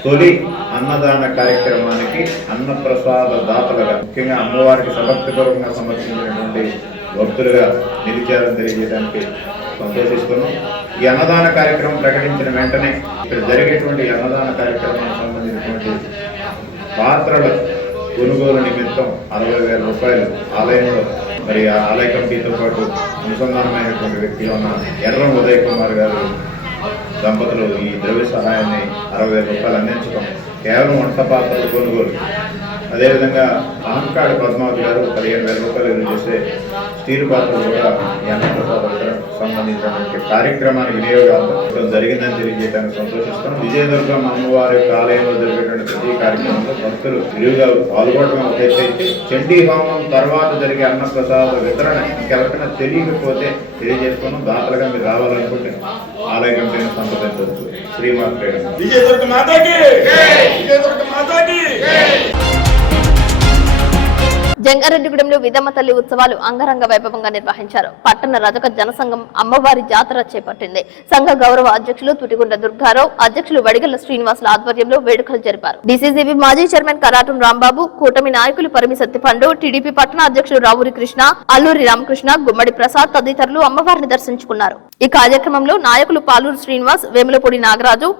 తొలి అన్నదాన కార్యక్రమానికి అన్నప్రసాద దాతలుగా ముఖ్యంగా అమ్మవారికి సభక్తిపూర్వకంగా సమర్పించినటువంటి భక్తులుగా నిలిచారని తెలియజేయడానికి సంతోషిస్తున్నాం. ఈ అన్నదాన కార్యక్రమం ప్రకటించిన వెంటనే ఇక్కడ జరిగేటువంటి అన్నదాన కార్యక్రమానికి సంబంధించినటువంటి పాత్రల కొనుగోలు నిమిత్తం 60,000 రూపాయలు ఆలయంలో మరి ఆ ఆలయ కమిటీతో పాటు అనుసంధానమైనటువంటి వ్యక్తిగా ఉన్న ఎర్రం ఉదయ్ కుమార్ గారు దంపతులు ఈ ద్రవ్య సహాయాన్ని 60,000 రూపాయలు అందించడం కేవలం వంట పాత్రల కొనుగోలు. అదేవిధంగా ఆంకాడు పద్మావతి గారు 15,000 రూపాయలు విలువ చేసే స్టీల్ పాత్రలు కూడా ఈ అన్నప్రసాదాలకు సంబంధించినటువంటి కార్యక్రమానికి వినియోగాలు జరిగిందని తెలియజేయడానికి సంతోషిస్తాం. విజయదుర్గమ్మ అమ్మవారి యొక్క ఆలయంలో జరిగేటువంటి ప్రతి కార్యక్రమంలో భక్తులు విరివిగా పాల్గొనడం ఒక ఎత్తైతే చండీ హోమం తర్వాత జరిగే అన్నప్రసాద వితరణ ఇంకెవరికైనా తెలియకపోతే తెలియజేసుకున్నాం. దాతలుగా మీరు రావాలనుకుంటే ఆలయ కమిటీని సంప్రదించవచ్చు. శ్రీమాత్రే జంగారెడ్డిగూడెంలో విదమ్మ తల్లి ఉత్సవాలు అంగరంగ వైభవంగా నిర్వహించారు. పట్టణ రజక జనసంఘం అమ్మవారి జాతర చేపట్టింది. సంఘ గౌరవ అధ్యక్షులు తుటిగుండ దుర్గారావు, అధ్యక్షులు వడిగళ్ల శ్రీనివాసుల ఆధ్వర్యంలో వేడుకలు జరిపారు. డీసీసీబీ మాజీ చైర్మన్ కరాటం రాంబాబు, కూటమి నాయకులు పరిమి సత్తిపండు, టీడీపీ పట్టణ అధ్యక్షులు రావూరి కృష్ణ, అల్లూరి రామకృష్ణ, గుమ్మడి ప్రసాద్ తదితరులు అమ్మవారిని దర్శించుకున్నారు. ఈ కార్యక్రమంలో నాయకులు పాలూరు శ్రీనివాస్, వేములపూడి నాగరాజు,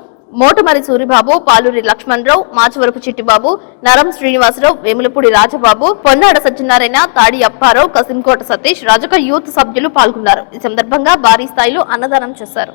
మోటమరి సూరిబాబు, పాలూరి లక్ష్మణరావు, మాచవరపు చిట్టిబాబు, నరం శ్రీనివాసరావు, వేములపూడి రాజబాబు, పొన్నాడ సత్యనారాయణ, తాడి అప్పారావు, కసింకోట సతీష్, రజక యూత్ సభ్యులు పాల్గొన్నారు. ఈ సందర్భంగా భారీ స్థాయిలో అన్నదానం చేశారు.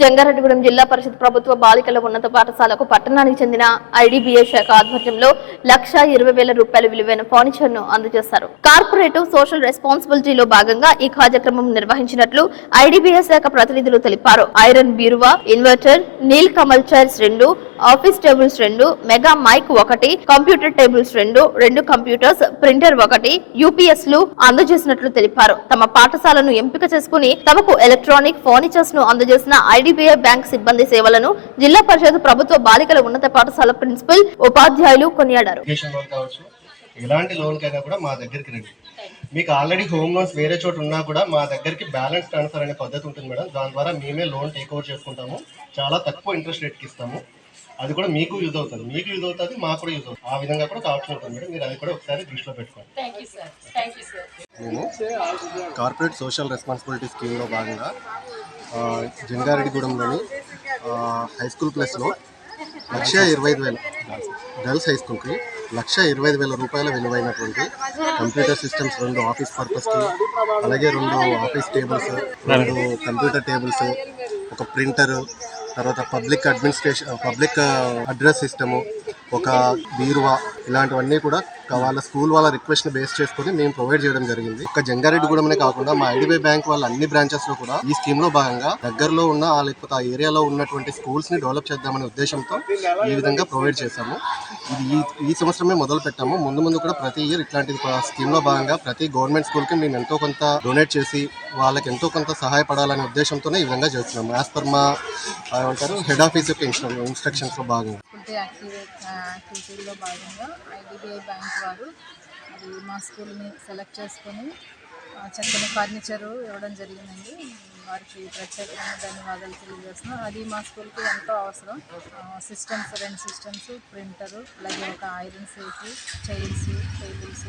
జంగారెడ్డిగూడెం జిల్లా పరిషత్ ప్రభుత్వ బాలికల ఉన్నత పాఠశాలకు పట్టణానికి చెందిన ఐడిబిఐ శాఖ ఆధ్వర్యంలో 1,20,000 రూపాయల విలువైన ఫర్నిచర్ ను అందజేశారు. కార్పొరేటివ్ సోషల్ రెస్పాన్సిబిలిటీలో భాగంగా ఈ కార్యక్రమం నిర్వహించినట్లు ఐడిబిఐ శాఖ ప్రతినిధులు తెలిపారు. Iron bureau, inverter, Nilkamal chairs 2, office tables 2, mega mike 1, computer tables 2 computers, printer 1, UPS లు అందజేసినట్లు తెలిపారు. తమ పాఠశాలను ఎంపిక చేసుకుని తమకు ఎలక్ట్రానిక్ ఫర్నిచర్స్ ను అందజేసిన ఐడిబిఐ బ్యాంక్ సిబ్బంది సేవలను జిల్లా పరిషత్ ప్రభుత్వ బాలికల ఉన్నత పాఠశాల ప్రిన్సిపల్, ఉపాధ్యాయులు కొనియాడారు. ఎలాంటి లోన్ కైనా కూడా మా దగ్గరికి రండి. మీకు ఆల్రెడీ హోమ్ లోన్స్ వేరే చోట ఉన్నా కూడా మా దగ్గరికి బ్యాలెన్స్ ట్రాన్స్ఫర్ అనే పద్ధతి ఉంటుంది మేడం. దాని ద్వారా మేమే లోన్ టేక్ ఓవర్ చేసుకుంటాము. చాలా తక్కువ ఇంట్రెస్ట్ రేట్కి ఇస్తాము. అది కూడా మీకు యూజ్ అవుతుంది, మాకు కూడా యూజ్ అవుతుంది. ఆ విధంగా కూడా ఆప్షన్ ఉంటుంది మేడం. మీరు అది కూడా ఒకసారి దృష్టిలో పెట్టుకోండి. మేము కార్పొరేట్ సోషల్ రెస్పాన్సిబిలిటీ స్కీమ్లో భాగంగా జంగారెడ్డిగూడెంలోని హై స్కూల్ ప్లస్లో 1,25,000 గర్ల్స్ హై స్కూల్కి 1,25,000 రూపాయల విలువైనటువంటి కంప్యూటర్ సిస్టమ్స్ 2 ఆఫీస్ పర్పస్కి, అలాగే 2 ఆఫీస్ టేబుల్స్, 2 కంప్యూటర్ టేబుల్స్, ఒక ప్రింటరు, తర్వాత పబ్లిక్ అడ్రస్ సిస్టము, ఒక బీరువా, ఇలాంటివన్నీ కూడా వాళ్ళ స్కూల్ వాళ్ళ రిక్వెస్ట్ బేస్ చేసుకుని మేము ప్రొవైడ్ చేయడం జరిగింది. ఒక జంగారెడ్డిగూడెంనే కాకుండా మా ఐడిబిఐ బ్యాంక్ వాళ్ళ అన్ని బ్రాంచెస్ లో కూడా ఈ స్కీమ్ లో భాగంగా దగ్గరలో ఉన్న లేకపోతే ఆ ఏరియాలో ఉన్నటువంటి స్కూల్స్ ని డెవలప్ చేద్దామనే ఉద్దేశంతో ఈ విధంగా ప్రొవైడ్ చేశాము. ఇది ఈ సంవత్సరమే మొదలు పెట్టాము. ముందు కూడా ప్రతి ఇయర్ ఇట్లాంటి స్కీమ్ లో భాగంగా ప్రతి గవర్నమెంట్ స్కూల్ కి మేము ఎంతో కొంత డొనేట్ చేసి వాళ్ళకి ఎంతో కొంత సహాయపడాలనే ఉద్దేశంతోనే ఈ విధంగా చేస్తున్నాము. యాజ్ పర్ మా హెడ్ ఆఫీస్ యొక్క ఇన్స్ట్రక్షన్స్ లో భాగంగా యాక్టివిటీలో భాగంగా ఐడిబిఐ బ్యాంక్ వారు మా స్కూల్ని సెలెక్ట్ చేసుకొని చక్కని ఫర్నిచరు ఇవ్వడం జరిగిందండి. వారికి ప్రత్యేకమైన ధన్యవాదాలు తెలియజేస్తున్నాం. అది మా స్కూల్కి ఎంతో అవసరం. సిస్టమ్స్ 2 సిస్టమ్స్, ప్రింటరు, అలాగే ఒక iron safe, chairs, tables,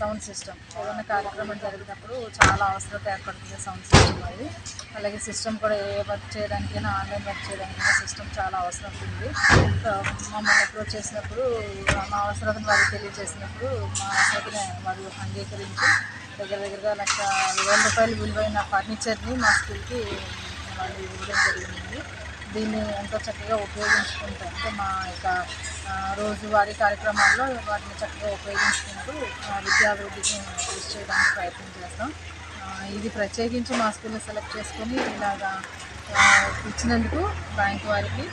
sound system. ఏదైనా కార్యక్రమం జరిగినప్పుడు చాలా అవసరత ఏర్పడుతుంది సౌండ్ సిస్టమ్ అది. అలాగే సిస్టమ్ కూడా ఏ వర్క్ చేయడానికైనా, ఆన్లైన్ వర్క్ చేయడానికైనా సిస్టమ్ చాలా అవసరం ఉంది. మమ్మల్ని అప్రోచ్ చేసినప్పుడు మా అవసరతను వారికి తెలియజేసినప్పుడు మా అవసరతని వారు అంగీకరించి దగ్గరగా 1,20,000 రూపాయలు విలువైన ఫర్నిచర్ని మా స్కూల్కి వాళ్ళు ఇవ్వడం జరిగింది. దీన్ని ఎంతో చక్కగా ఉపయోగించుకుంటూ, అంటే మా యొక్క రోజువారీ కార్యక్రమాల్లో వాటిని చక్కగా ఉపయోగించుకుంటూ విద్యాభివృద్ధికి కృషి చేయడానికి ప్రయత్నం చేస్తాం. ఇది ప్రత్యేకించి మా స్కూల్ని సెలెక్ట్ చేసుకొని ఇలాగా ఇచ్చినందుకు బ్యాంక్ వారికి,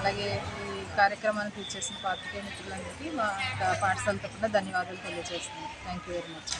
అలాగే ఈ కార్యక్రమానికి ఇచ్చేసిన పాత్రికేయ మిత్రులందరికీ మా యొక్క పాఠశాల తరపున ధన్యవాదాలు తెలియజేస్తున్నాను. Thank you very much.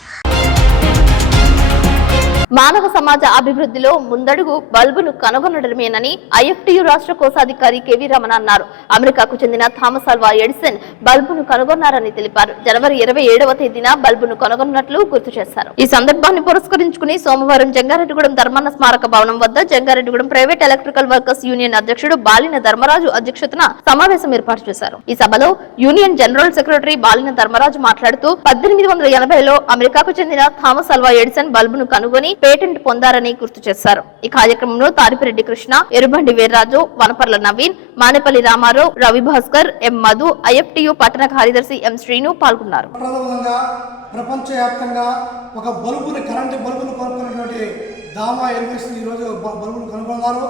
మానవ సమాజ అభివృద్ధిలో ముందడుగు బల్బును కనుగొనడమేనని ఐఎఫ్టియు రాష్ట్ర కోశాధికారి కెవి రమణ అన్నారు. అమెరికాకు చెందిన థామస్ ఆల్వా ఎడిసన్ బల్బును కనుగొన్నారని తెలిపారు. జనవరి 27వ తేదీన బల్బును కనుగొన్నట్లు గుర్తు చేశారు. ఈ సందర్భాన్ని పురస్కరించుకుని సోమవారం జంగారెడ్డిగూడెం ధర్మాన స్మారక భవనం వద్ద Jangareddygudem private electrical workers union అధ్యక్షుడు బాలిన ధర్మరాజు అధ్యక్షతన సమావేశం ఏర్పాటు చేశారు. ఈ సభలో యూనియన్ జనరల్ సెక్రటరీ బాలిన ధర్మరాజు మాట్లాడుతూ 1880లో అమెరికాకు చెందిన థామస్ ఆల్వా ఎడిసన్ బల్బును కనుగొని పేటెంట్ పొందారని గుర్తు చేశారు. ఈ కార్యక్రమంలో తారిపిరెడ్డి కృష్ణ, ఎరుబండి వీర్రాజు, వనపర్ల నవీన్, మానేపల్లి రామారావు, రవి భాస్కర్, ఎం మధు, ఐఎఫ్టియు పట్టణ కార్యదర్శి ఎం శ్రీను పాల్గొన్నారు. ప్రపంచవ్యాప్తంగా ఒక కరెంటు బల్బును కొనుక్కున్నటువంటి దామా యూనివర్సిటీ ఈరోజు బల్బును కనుగొన్నారు.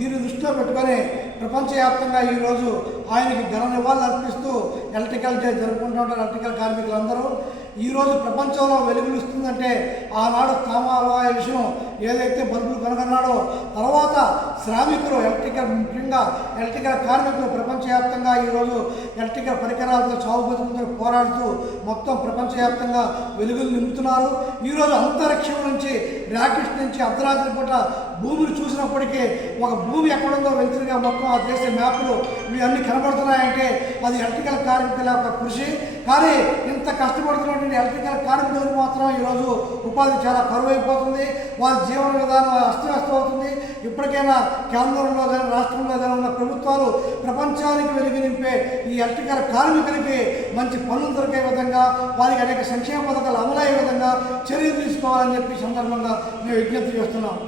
దీన్ని దృష్టిలో పెట్టుకొని ప్రపంచవ్యాప్తంగా ఈరోజు ఆయనకి ఘన నివాళులు అర్పిస్తూ ఎలక్ట్రికల్ డే జరుపుకుంటూ ఉంటారు ఎలక్ట్రికల్ కార్మికులందరూ. ఈరోజు ప్రపంచంలో వెలుగునిస్తుందంటే ఆనాడు థామస్ ఆల్వా ఎడిసన్ ఏదైతే బల్బులు కనుగొన్నాడో తర్వాత శ్రామికులు ముఖ్యంగా ఎలక్ట్రికల్ కార్మికులు ప్రపంచవ్యాప్తంగా ఈరోజు ఎలక్ట్రికల్ పరికరాలతో చావు బతుకులతో పోరాడుతూ మొత్తం ప్రపంచవ్యాప్తంగా వెలుగులు నింపుతున్నారు. ఈరోజు అంతరిక్షం నుంచి రాకెట్స్ నుంచి అర్ధరాత్రి పూట భూమిని చూసినప్పటికీ ఒక భూమి ఎక్కడుందో వెళ్తురుగా మొత్తం ఆ దేశ మ్యాప్లు ఇవన్నీ కనబడుతున్నాయంటే అది ఎలక్ట్రికల్ కార్మికుల యొక్క కృషి. కానీ ఇంత కష్టపడుతున్నటువంటి ఎలక్ట్రికల్ కార్మికులకు మాత్రం ఈరోజు ఉపాధి చాలా కరువైపోతుంది. వారి జీవన విధానం అస్తవ్యస్తం అవుతుంది. ఇప్పటికైనా కేంద్రంలో కానీ రాష్ట్రంలో కానీ ఉన్న ప్రభుత్వాలు ప్రపంచానికి వెలుగు నింపే ఈ ఎలక్ట్రికల్ కార్మికులకి మంచి పనులు దొరికే విధంగా వారికి అనేక సంక్షేమ పథకాలు అమలయ్యే విధంగా చర్యలు తీసుకోవాలని చెప్పి సందర్భంగా మేము విజ్ఞప్తి చేస్తున్నాం.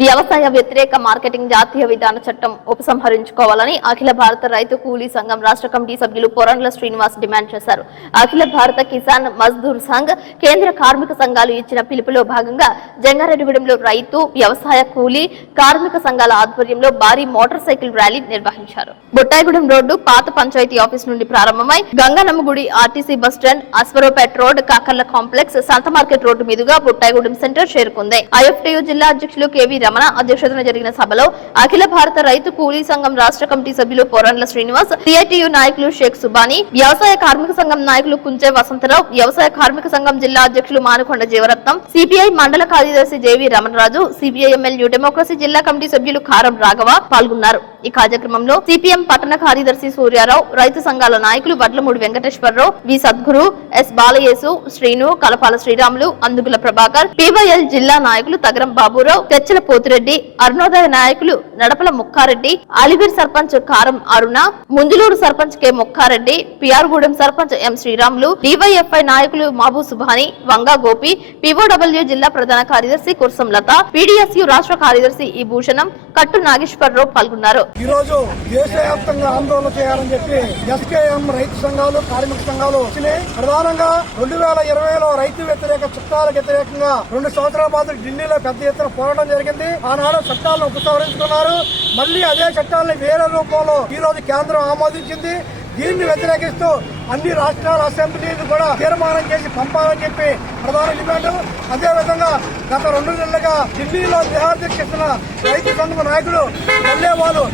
వ్యవసాయ వ్యతిరేక మార్కెటింగ్ జాతీయ విధాన చట్టం ఉపసంహరించుకోవాలని అఖిల భారత రైతు కూలీ సంఘం రాష్ట్ర కమిటీ సభ్యులు పొరండ్ల శ్రీనివాస్ డిమాండ్ చేశారు. అఖిల భారత కిసాన్ మజ్దూర్ సంఘ్ కేంద్ర కార్మిక సంఘాలు ఇచ్చిన పిలుపులో భాగంగా జంగారెడ్డిగూడెంలో రైతు వ్యవసాయ కూలీ కార్మిక సంఘాల ఆధ్వర్యంలో భారీ మోటార్ సైకిల్ ర్యాలీ నిర్వహించారు. బుట్టాయిగూడెం రోడ్డు పాత పంచాయతీ ఆఫీస్ నుండి ప్రారంభమై గంగనమ్మగుడి RTC bus stand Aswaraopet road Kakarla complex సంత మార్కెట్ రోడ్డు మీదుగా బుట్టాయిగూడెం సెంటర్ చేరుకుంది. ఐఎఫ్టియు జిల్లా అధ్యక్షులు కేవీ రమణ అధ్యక్షతన జరిగిన సభలో అఖిల భారత రైతు కూలీ సంఘం రాష్ట్ర కమిటీ సభ్యులు పొరండ్ల శ్రీనివాస్, సిఐటియు నాయకులు షేక్ సుబానీ, వ్యవసాయ కార్మిక సంఘం నాయకులు కుంచే వసంతరావు, వ్యవసాయ కార్మిక సంఘం జిల్లా అధ్యక్షులు మానుకొండ జీవరత్నం, సిపిఐ మండల కార్యదర్శి J V Ramanaraju, C P I M L new democracy జిల్లా కమిటీ సభ్యులు కారం రాఘవ పాల్గొన్నారు. ఈ కార్యక్రమంలో సిపిఎం పట్టణ కార్యదర్శి సూర్యారావు, రైతు సంఘాల నాయకులు వడ్లమూడి వెంకటేశ్వరరావు, వి సద్గురు, ఎస్ బాలయేసు, శ్రీను, కలపాల శ్రీరాములు, అందుగుల ప్రభాకర్, పివైఎల్ జిల్లా నాయకులు తగరం బాబురావు, తెచ్చల పోతిరెడ్డి, అరుణోదయ నాయకులు నడపల ముక్కారెడ్డి, అలివీర్ సర్పంచ్ కారం అరుణ, ముంజులూరు సర్పంచ్ కె ముక్కారెడ్డి, పిఆర్గూడెం సర్పంచ్ ఎం శ్రీరాములు, డివైఎఫ్ఐ నాయకులు మాబు సుభాని, వంగా గోపి, పిఓడబ్ల్యూ జిల్లా ప్రధాన కార్యదర్శి కుర్సం లత, పీడీఎస్యు రాష్ట్ర కార్యదర్శి ఈ భూషణం, కట్టు నాగేశ్వరరావు పాల్గొన్నారు. ఈ రోజు దేశవ్యాప్తంగా ఆందోళన చేయాలని చెప్పి ఎస్కేఎం రైతు సంఘాలు కార్మిక సంఘాలు వచ్చినాయి. ప్రధానంగా 2020లో రైతు వ్యతిరేక చట్టాలకు వ్యతిరేకంగా 2 సంవత్సరాల పాటు ఢిల్లీలో పెద్ద ఎత్తున పోరాటం జరిగింది. ఆనాడు చట్టాలను ఉపసంహరించుకున్నారు. మళ్లీ అదే చట్టాలను వేరే రూపంలో ఈ రోజు కేంద్రం ఆమోదించింది. దీన్ని వ్యతిరేకిస్తూ అన్ని రాష్ట్రాల అసెంబ్లీలు కూడా తీర్మానం చేసి పంపాలని చెప్పి ప్రధాన డిమాండ్. అదేవిధంగా గత 2 నెలలుగా ఢిల్లీలో నిరాహారదీక్ష చేస్తున్న రైతు సంఘం నాయకులు వాళ్ళు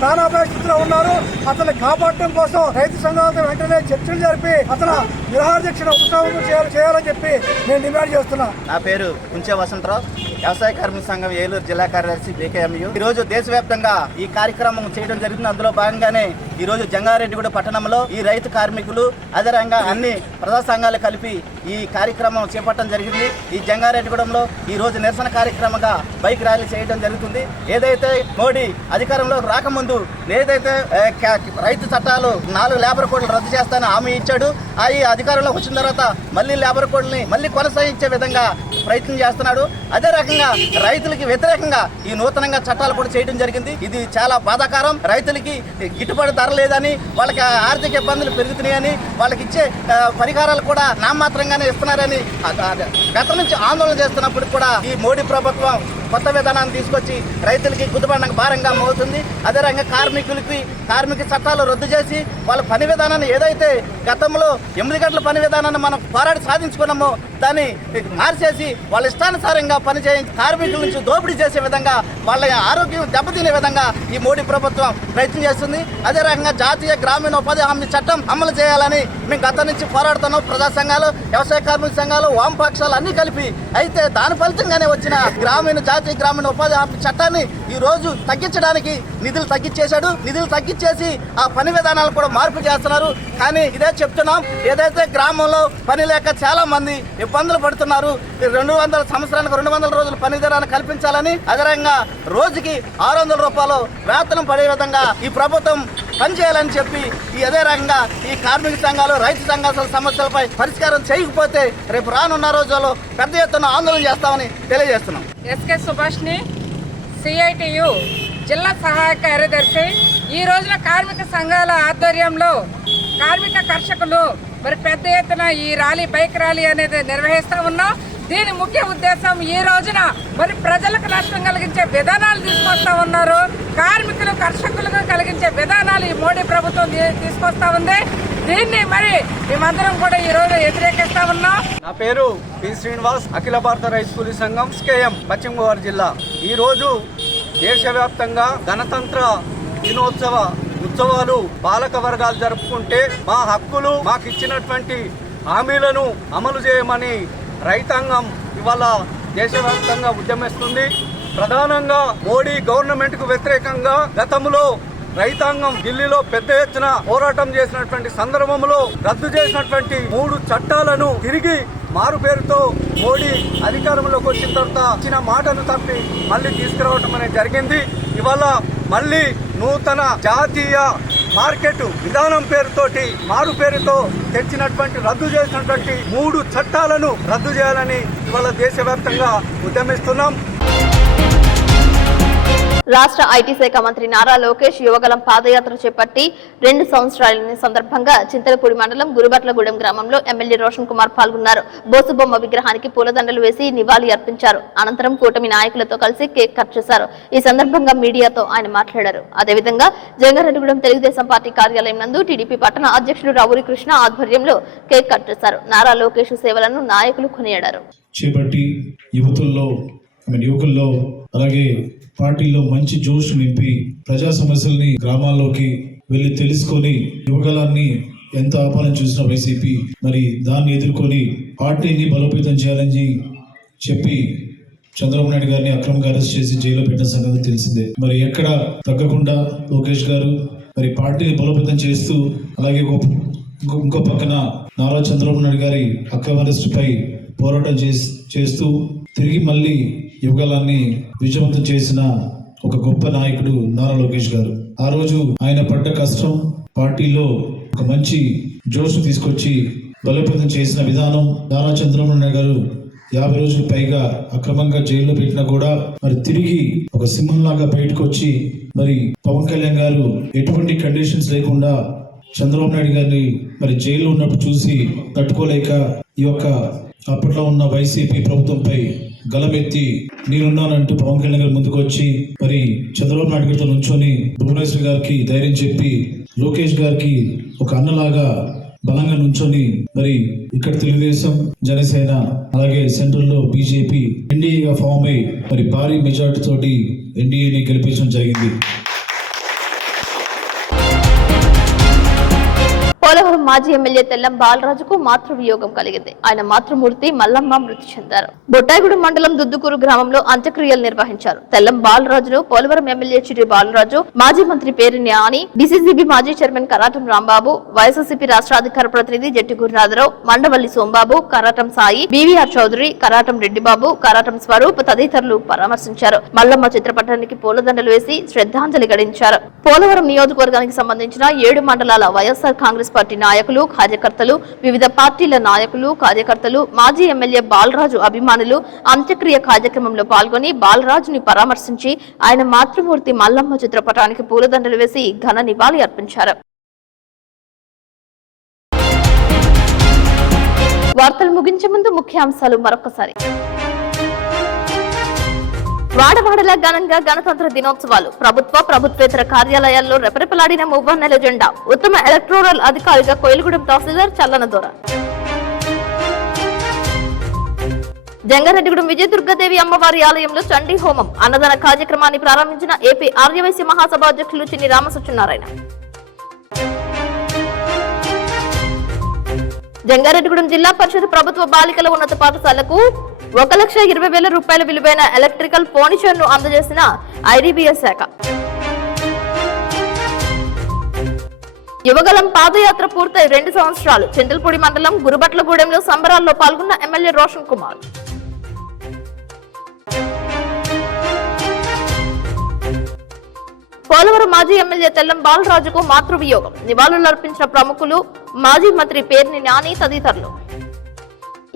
ప్రాణాపాయ స్థితిలో ఉన్నారు. అతన్ని కాపాడటం కోసం రైతు సంఘాలతో వెంటనే చర్చలు జరిపి అతను నిరాహారదీక్షను ఉపశమనం చేయాలని చెప్పి నేను డిమాండ్ చేస్తున్నా. నా పేరు కుంచే వసంతరావు, వ్యవసాయ కార్మిక సంఘం ఏలూరు జిల్లా కార్యదర్శి బీకేఎంయు. ఈ రోజు దేశవ్యాప్తంగా ఈ కార్యక్రమం చేయడం జరిగింది. అందులో భాగంగానే ఈ రోజు జంగారెడ్డిగూడ పట్టణంలో ఈ రైతు కార్మికులు అదేవిధంగా అన్ని ప్రజా సంఘాలు కలిపి ఈ కార్యక్రమం చేపట్టడం జరిగింది. ఈ జంగారెడ్డిగూడెంలో ఈ రోజు నిరసన కార్యక్రమంగా బైక్ ర్యాలీ చేయడం జరుగుతుంది. ఏదైతే మోడీ అధికారంలో రాకముందు ఏదైతే రైతు చట్టాలు 4 లేబర్ కోడ్లు రద్దు చేస్తానని హామీ ఇచ్చాడు, ఈ అధికారంలో వచ్చిన తర్వాత మళ్ళీ లేబర్ కోడ్ని మళ్ళీ కొనసాగించే విధంగా ప్రయత్నం చేస్తున్నాడు. అదే రకంగా రైతులకి వ్యతిరేకంగా ఈ నూతనంగా చట్టాలు కూడా చేయడం జరిగింది. ఇది చాలా బాధాకరం. రైతులకి గిట్టుబాటు ధర లేదని, వాళ్ళకి ఆర్థిక ఇబ్బందులు పెరుగుతున్నాయని, వాళ్ళకి ఇచ్చే పరిహారాలు కూడా నామమాత్రంగానే ఇస్తున్నారని గత నుంచి ఆందోళన చేస్తున్నప్పుడు కూడా ఈ మోడీ ప్రభుత్వం కొత్త విధానాన్ని తీసుకొచ్చి రైతులకి గుద్దుబండకు భారంగా మోగుతుంది. అదే రకంగా కార్మిక చట్టాలు రద్దు చేసి వాళ్ళ పని విధానాన్ని ఏదైతే గతంలో 8 గంటల పని విధానాన్ని మనం పోరాడి సాధించుకున్నామో దాన్ని మార్చేసి వాళ్ళ ఇష్టానుసారంగా పనిచేయించి కార్మికుల నుంచి దోపిడీ చేసే విధంగా వాళ్ళ ఆరోగ్యం దెబ్బతినే విధంగా ఈ మోడీ ప్రభుత్వం ప్రయత్నం చేస్తుంది. అదే రకంగా జాతీయ గ్రామీణ ఉపాధి హామీ చట్టం అమలు చేయాలని మేము గత నుంచి పోరాడుతున్నాం. ప్రజా సంఘాలు, వ్యవసాయ కార్మిక సంఘాలు, వామపక్షాలు అన్ని కలిపి. అయితే దాని ఫలితంగానే వచ్చిన జాతీయ గ్రామీణ ఉపాధి హామీ చట్టాన్ని ఈ రోజు తగ్గించడానికి నిధులు తగ్గించేశాడు. నిధులు తగ్గించేసి ఆ పని విధానాలు కూడా మార్పు చేస్తున్నారు. కానీ ఇదే చెప్తున్నాం, ఏదైతే గ్రామంలో పని లేక చాలా మంది ఇబ్బందులు పడుతున్నారు. 200 సంవత్సరానికి 200 రోజులు పని విధానాన్ని కల్పించాలని, అదనంగా రోజుకి 600 రూపాయలు వేతనం పడే విధంగా ఈ ప్రభుత్వం పనిచేయాలని చెప్పి అదే రకంగా ఈ కార్మిక సంఘాలు, రైతు సంఘాల సమస్యలపై పరిష్కారం చేయకపోతే రేపు రానున్న రోజుల్లో పెద్ద ఎత్తున ఆందోళన చేస్తామని తెలియజేస్తున్నాం. ఎస్కే సుభాష్ని, సిఐటియు జిల్లా సహాయ కార్యదర్శి. ఈ రోజున కార్మిక సంఘాల ఆధ్వర్యంలో కార్మిక కర్షకులు మరి పెద్ద ఎత్తున ఈ బైక్ ర్యాలీ అనేది నిర్వహిస్తూ ఉన్నాం. దీని ముఖ్య ఉద్దేశం ఈ రోజున మరి ప్రజలకు నష్టం కలిగించే విధానాలు తీసుకొస్తా ఉన్నారు. కార్మికులు, కర్షకులకు కలిగించే విధానాలు ఈ మోడీ ప్రభుత్వం తీసుకొస్తా ఉంది. దీన్ని మరి మేమందరం కూడా ఈ రోజు వ్యతిరేకిస్తా ఉన్నాం. నా పేరు పి శ్రీనివాస్, అఖిల భారత రైతు కూలీ సంఘం SKM పశ్చిమ గోదావరి జిల్లా. ఈరోజు దేశవ్యాప్తంగా గణతంత్ర దినోత్సవ ఉత్సవాలు పాలక వర్గాలు జరుపుకుంటే మా హక్కులు మాకు ఇచ్చినటువంటి హామీలను అమలు చేయమని రైతాంగం ఇవాళ దేశవ్యాప్తంగా ఉద్యమిస్తుంది. ప్రధానంగా మోడీ గవర్నమెంట్ కు వ్యతిరేకంగా గతంలో రైతాంగం ఢిల్లీలో పెద్ద ఎత్తున పోరాటం చేసినటువంటి సందర్భంలో రద్దు చేసినటువంటి 3 చట్టాలను తిరిగి మారు పేరుతో మోడీ అధికారంలోకి వచ్చిన తర్వాత ఇచ్చిన మాటను తప్పి మళ్ళీ తీసుకురావడం అనేది జరిగింది. ఇవాళ మళ్ళీ నూతన జాతీయ మార్కెట్ విధానం పేరుతోటి మారు పేరుతో తెచ్చినటువంటి రద్దు చేసినటువంటి 3 చట్టాలను రద్దు చేయాలని ఇవాళ దేశవ్యాప్తంగా ఉద్యమిస్తున్నాం. రాష్ట్ర ఐటీ శాఖ మంత్రి నారా లోకేష్ యువగలం పాదయాత్ర చేపట్టి 2 సంవత్సరాల సందర్భంగా చింతలపూడి మండలం గురుబట్లగూడెం గ్రామంలో ఎమ్మెల్యే రోషన్ కుమార్ పాల్గొన్నారు. బోసుబొమ్మ విగ్రహానికి పూలదండలు వేసి నివాళి అర్పించారు. అనంతరం కూటమి నాయకులతో కలిసి కేక్ కట్ చేశారు. ఈ సందర్భంగా మీడియాతో ఆయన మాట్లాడారు. అదేవిధంగా జంగారెడ్డిగూడెం తెలుగుదేశం పార్టీ కార్యాలయం నందు టీడీపీ పట్టణ అధ్యక్షుడు రావురి కృష్ణ ఆధ్వర్యంలో కేక్ కట్ చేశారు. నారా లోకేష్ సేవలను నాయకులు కొనియాడారు. యువకుల్లో అలాగే పార్టీలో మంచి జోష్ నింపి ప్రజా సమస్యల్ని గ్రామాల్లోకి వెళ్లి తెలుసుకొని యువగలాన్ని ఎంత ఆపాలని చూసిన వైసీపీ మరి దాన్ని ఎదుర్కొని పార్టీని బలోపేతం చేయాలని చెప్పి చంద్రబాబు నాయుడు గారిని అక్రమంగా అరెస్ట్ చేసి జైల్లో పెట్టిన సంగతి తెలిసిందే. మరి ఎక్కడ తగ్గకుండా లోకేష్ గారు మరి పార్టీని బలోపేతం చేస్తూ అలాగే ఇంకో పక్కన నారా చంద్రబాబు నాయుడు గారి అక్రమ అరెస్టుపై పోరాటం చేస్తూ తిరిగి మళ్ళీ యువగలాన్ని విజయవంతం చేసిన ఒక గొప్ప నాయకుడు నారా లోకేష్ గారు. ఆ రోజు ఆయన పడ్డ కష్టం పార్టీలో ఒక మంచి జోష్ తీసుకొచ్చి బలోపేతం చేసిన విధానం నారా చంద్రబాబు నాయుడు గారు 50 రోజులు పైగా అక్రమంగా జైల్లో పెట్టినా కూడా మరి తిరిగి ఒక సింహంలాగా బయటకు వచ్చి మరి పవన్ కళ్యాణ్ గారు ఎటువంటి కండిషన్స్ లేకుండా చంద్రబాబు నాయుడు గారిని మరి జైల్లో ఉన్నప్పుడు చూసి తట్టుకోలేక ఈ యొక్క అప్పట్లో ఉన్న వైసీపీ ప్రభుత్వంపై గలమెత్తి నేనున్నానంటూ పవన్ కళ్యాణ్ గారు ముందుకు వచ్చి మరి చంద్రబాబు నాయుడు గారితో నుంచొని భువనేశ్వర్ గారికి ధైర్యం చెప్పి లోకేష్ గారికి ఒక అన్నలాగా బలంగా నుంచొని మరి ఇక్కడ తెలుగుదేశం జనసేన అలాగే సెంట్రల్ లో బీజేపీ ఎన్డీఏగా ఫామ్ అయి మరి భారీ మెజార్టీ తోటి ఎన్డీఏని గెలిపించడం జరిగింది. పోలవరం మాజీ ఎమ్మెల్యే తెల్లం బాలరాజుకు మాతృవియోగం కలిగింది. ఆయన మాతృమూర్తి మల్లమ్మ మృతి చెందారు. బొట్టాయిగూడెం మండలం దుద్దుకూరు గ్రామంలో అంత్యక్రియలు నిర్వహించారు. తెల్లం బాలరాజును పోలవరం ఎమ్మెల్యే చిరి బాలరాజు, మాజీ మంత్రి పేరిని ఆని, డీసీసీబీ మాజీ చైర్మన్ కరాటం రాంబాబు, వైఎస్ఆర్సీపీ రాష్ట్ర అధికార ప్రతినిధి జట్టి గురునాథరావు, మండవల్లి సోంబాబు, కరాటం సాయి, బీవీఆర్ చౌదరి, కరాటం రెడ్డిబాబు, కరాటం స్వరూప్ తదితరులు పరామర్శించారు. మల్లమ్మ చిత్రపటానికి పూలదండలు వేసి శ్రద్ధాంజలి గడించారు. పోలవరం నియోజకవర్గానికి సంబంధించిన 7 మండలాల వైఎస్ఆర్ కాంగ్రెస్ పార్టీ నాయకులు, కార్యకర్తలు, వివిధ పార్టీల నాయకులు, కార్యకర్తలు, మాజీ ఎమ్మెల్యే బాలరాజు అభిమానులు అంత్యక్రియ కార్యక్రమంలో పాల్గొని బాలరాజుని పరామర్శించి ఆయన మాతృమూర్తి మల్లమ్మ చిత్రపటానికి పూలదండలు వేసి ఘన నివాళి అర్పించారు. వార్తలు ముగించే ముందు ముఖ్యాంశాలు మరొకసారి. వాడవాడలా ఘనంగా గణతంత్ర దినోత్సవాలు. ప్రభుత్వేతర కార్యాలయాల్లో రెపరెపలాడిన మువ్వన్నెల జెండా. ఉత్తమ ఎలక్టోరల్ అధికారిగా కోయిలగూడెం తహసీల్దార్ చల్లనదొర. జంగారెడ్డిగూడెం విజయదుర్గాదేవి అమ్మవారి ఆలయంలో చండీ హోమం. అన్నదాన కార్యక్రమాన్ని ప్రారంభించిన ఏపీ ఆర్యవైశ్య మహాసభ అధ్యక్షులు చిన్ని రామసత్యనారాయణ. జంగారెడ్డిగూడెం జిల్లా పరిషత్ ప్రభుత్వ బాలికల ఉన్నత పాఠశాలకు 1,20,000 రూపాయల విలువైన ఎలక్ట్రికల్ ఫర్నిచర్ ను అందజేసిన ఐడీబీఎస్ శాఖ. యువగలం పాదయాత్ర పూర్తయి 2 సంవత్సరాలు. చింతలపూడి మండలం గురుబట్లగూడెంలో సంబరాల్లో పాల్గొన్న ఎమ్మెల్యే రోషన్ కుమార్. పోలవరం మాజీ ఎమ్మెల్యే తెల్లం బాలరాజుకు మాతృవియోగం. నివాళులు అర్పించిన ప్రముఖులు, మాజీ మంత్రి పేర్ని నాని తదితరులు.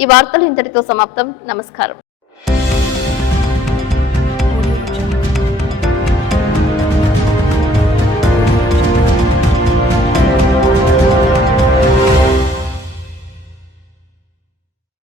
ఈ వార్తలు ఇంతటితో సమాప్తం. నమస్కారం.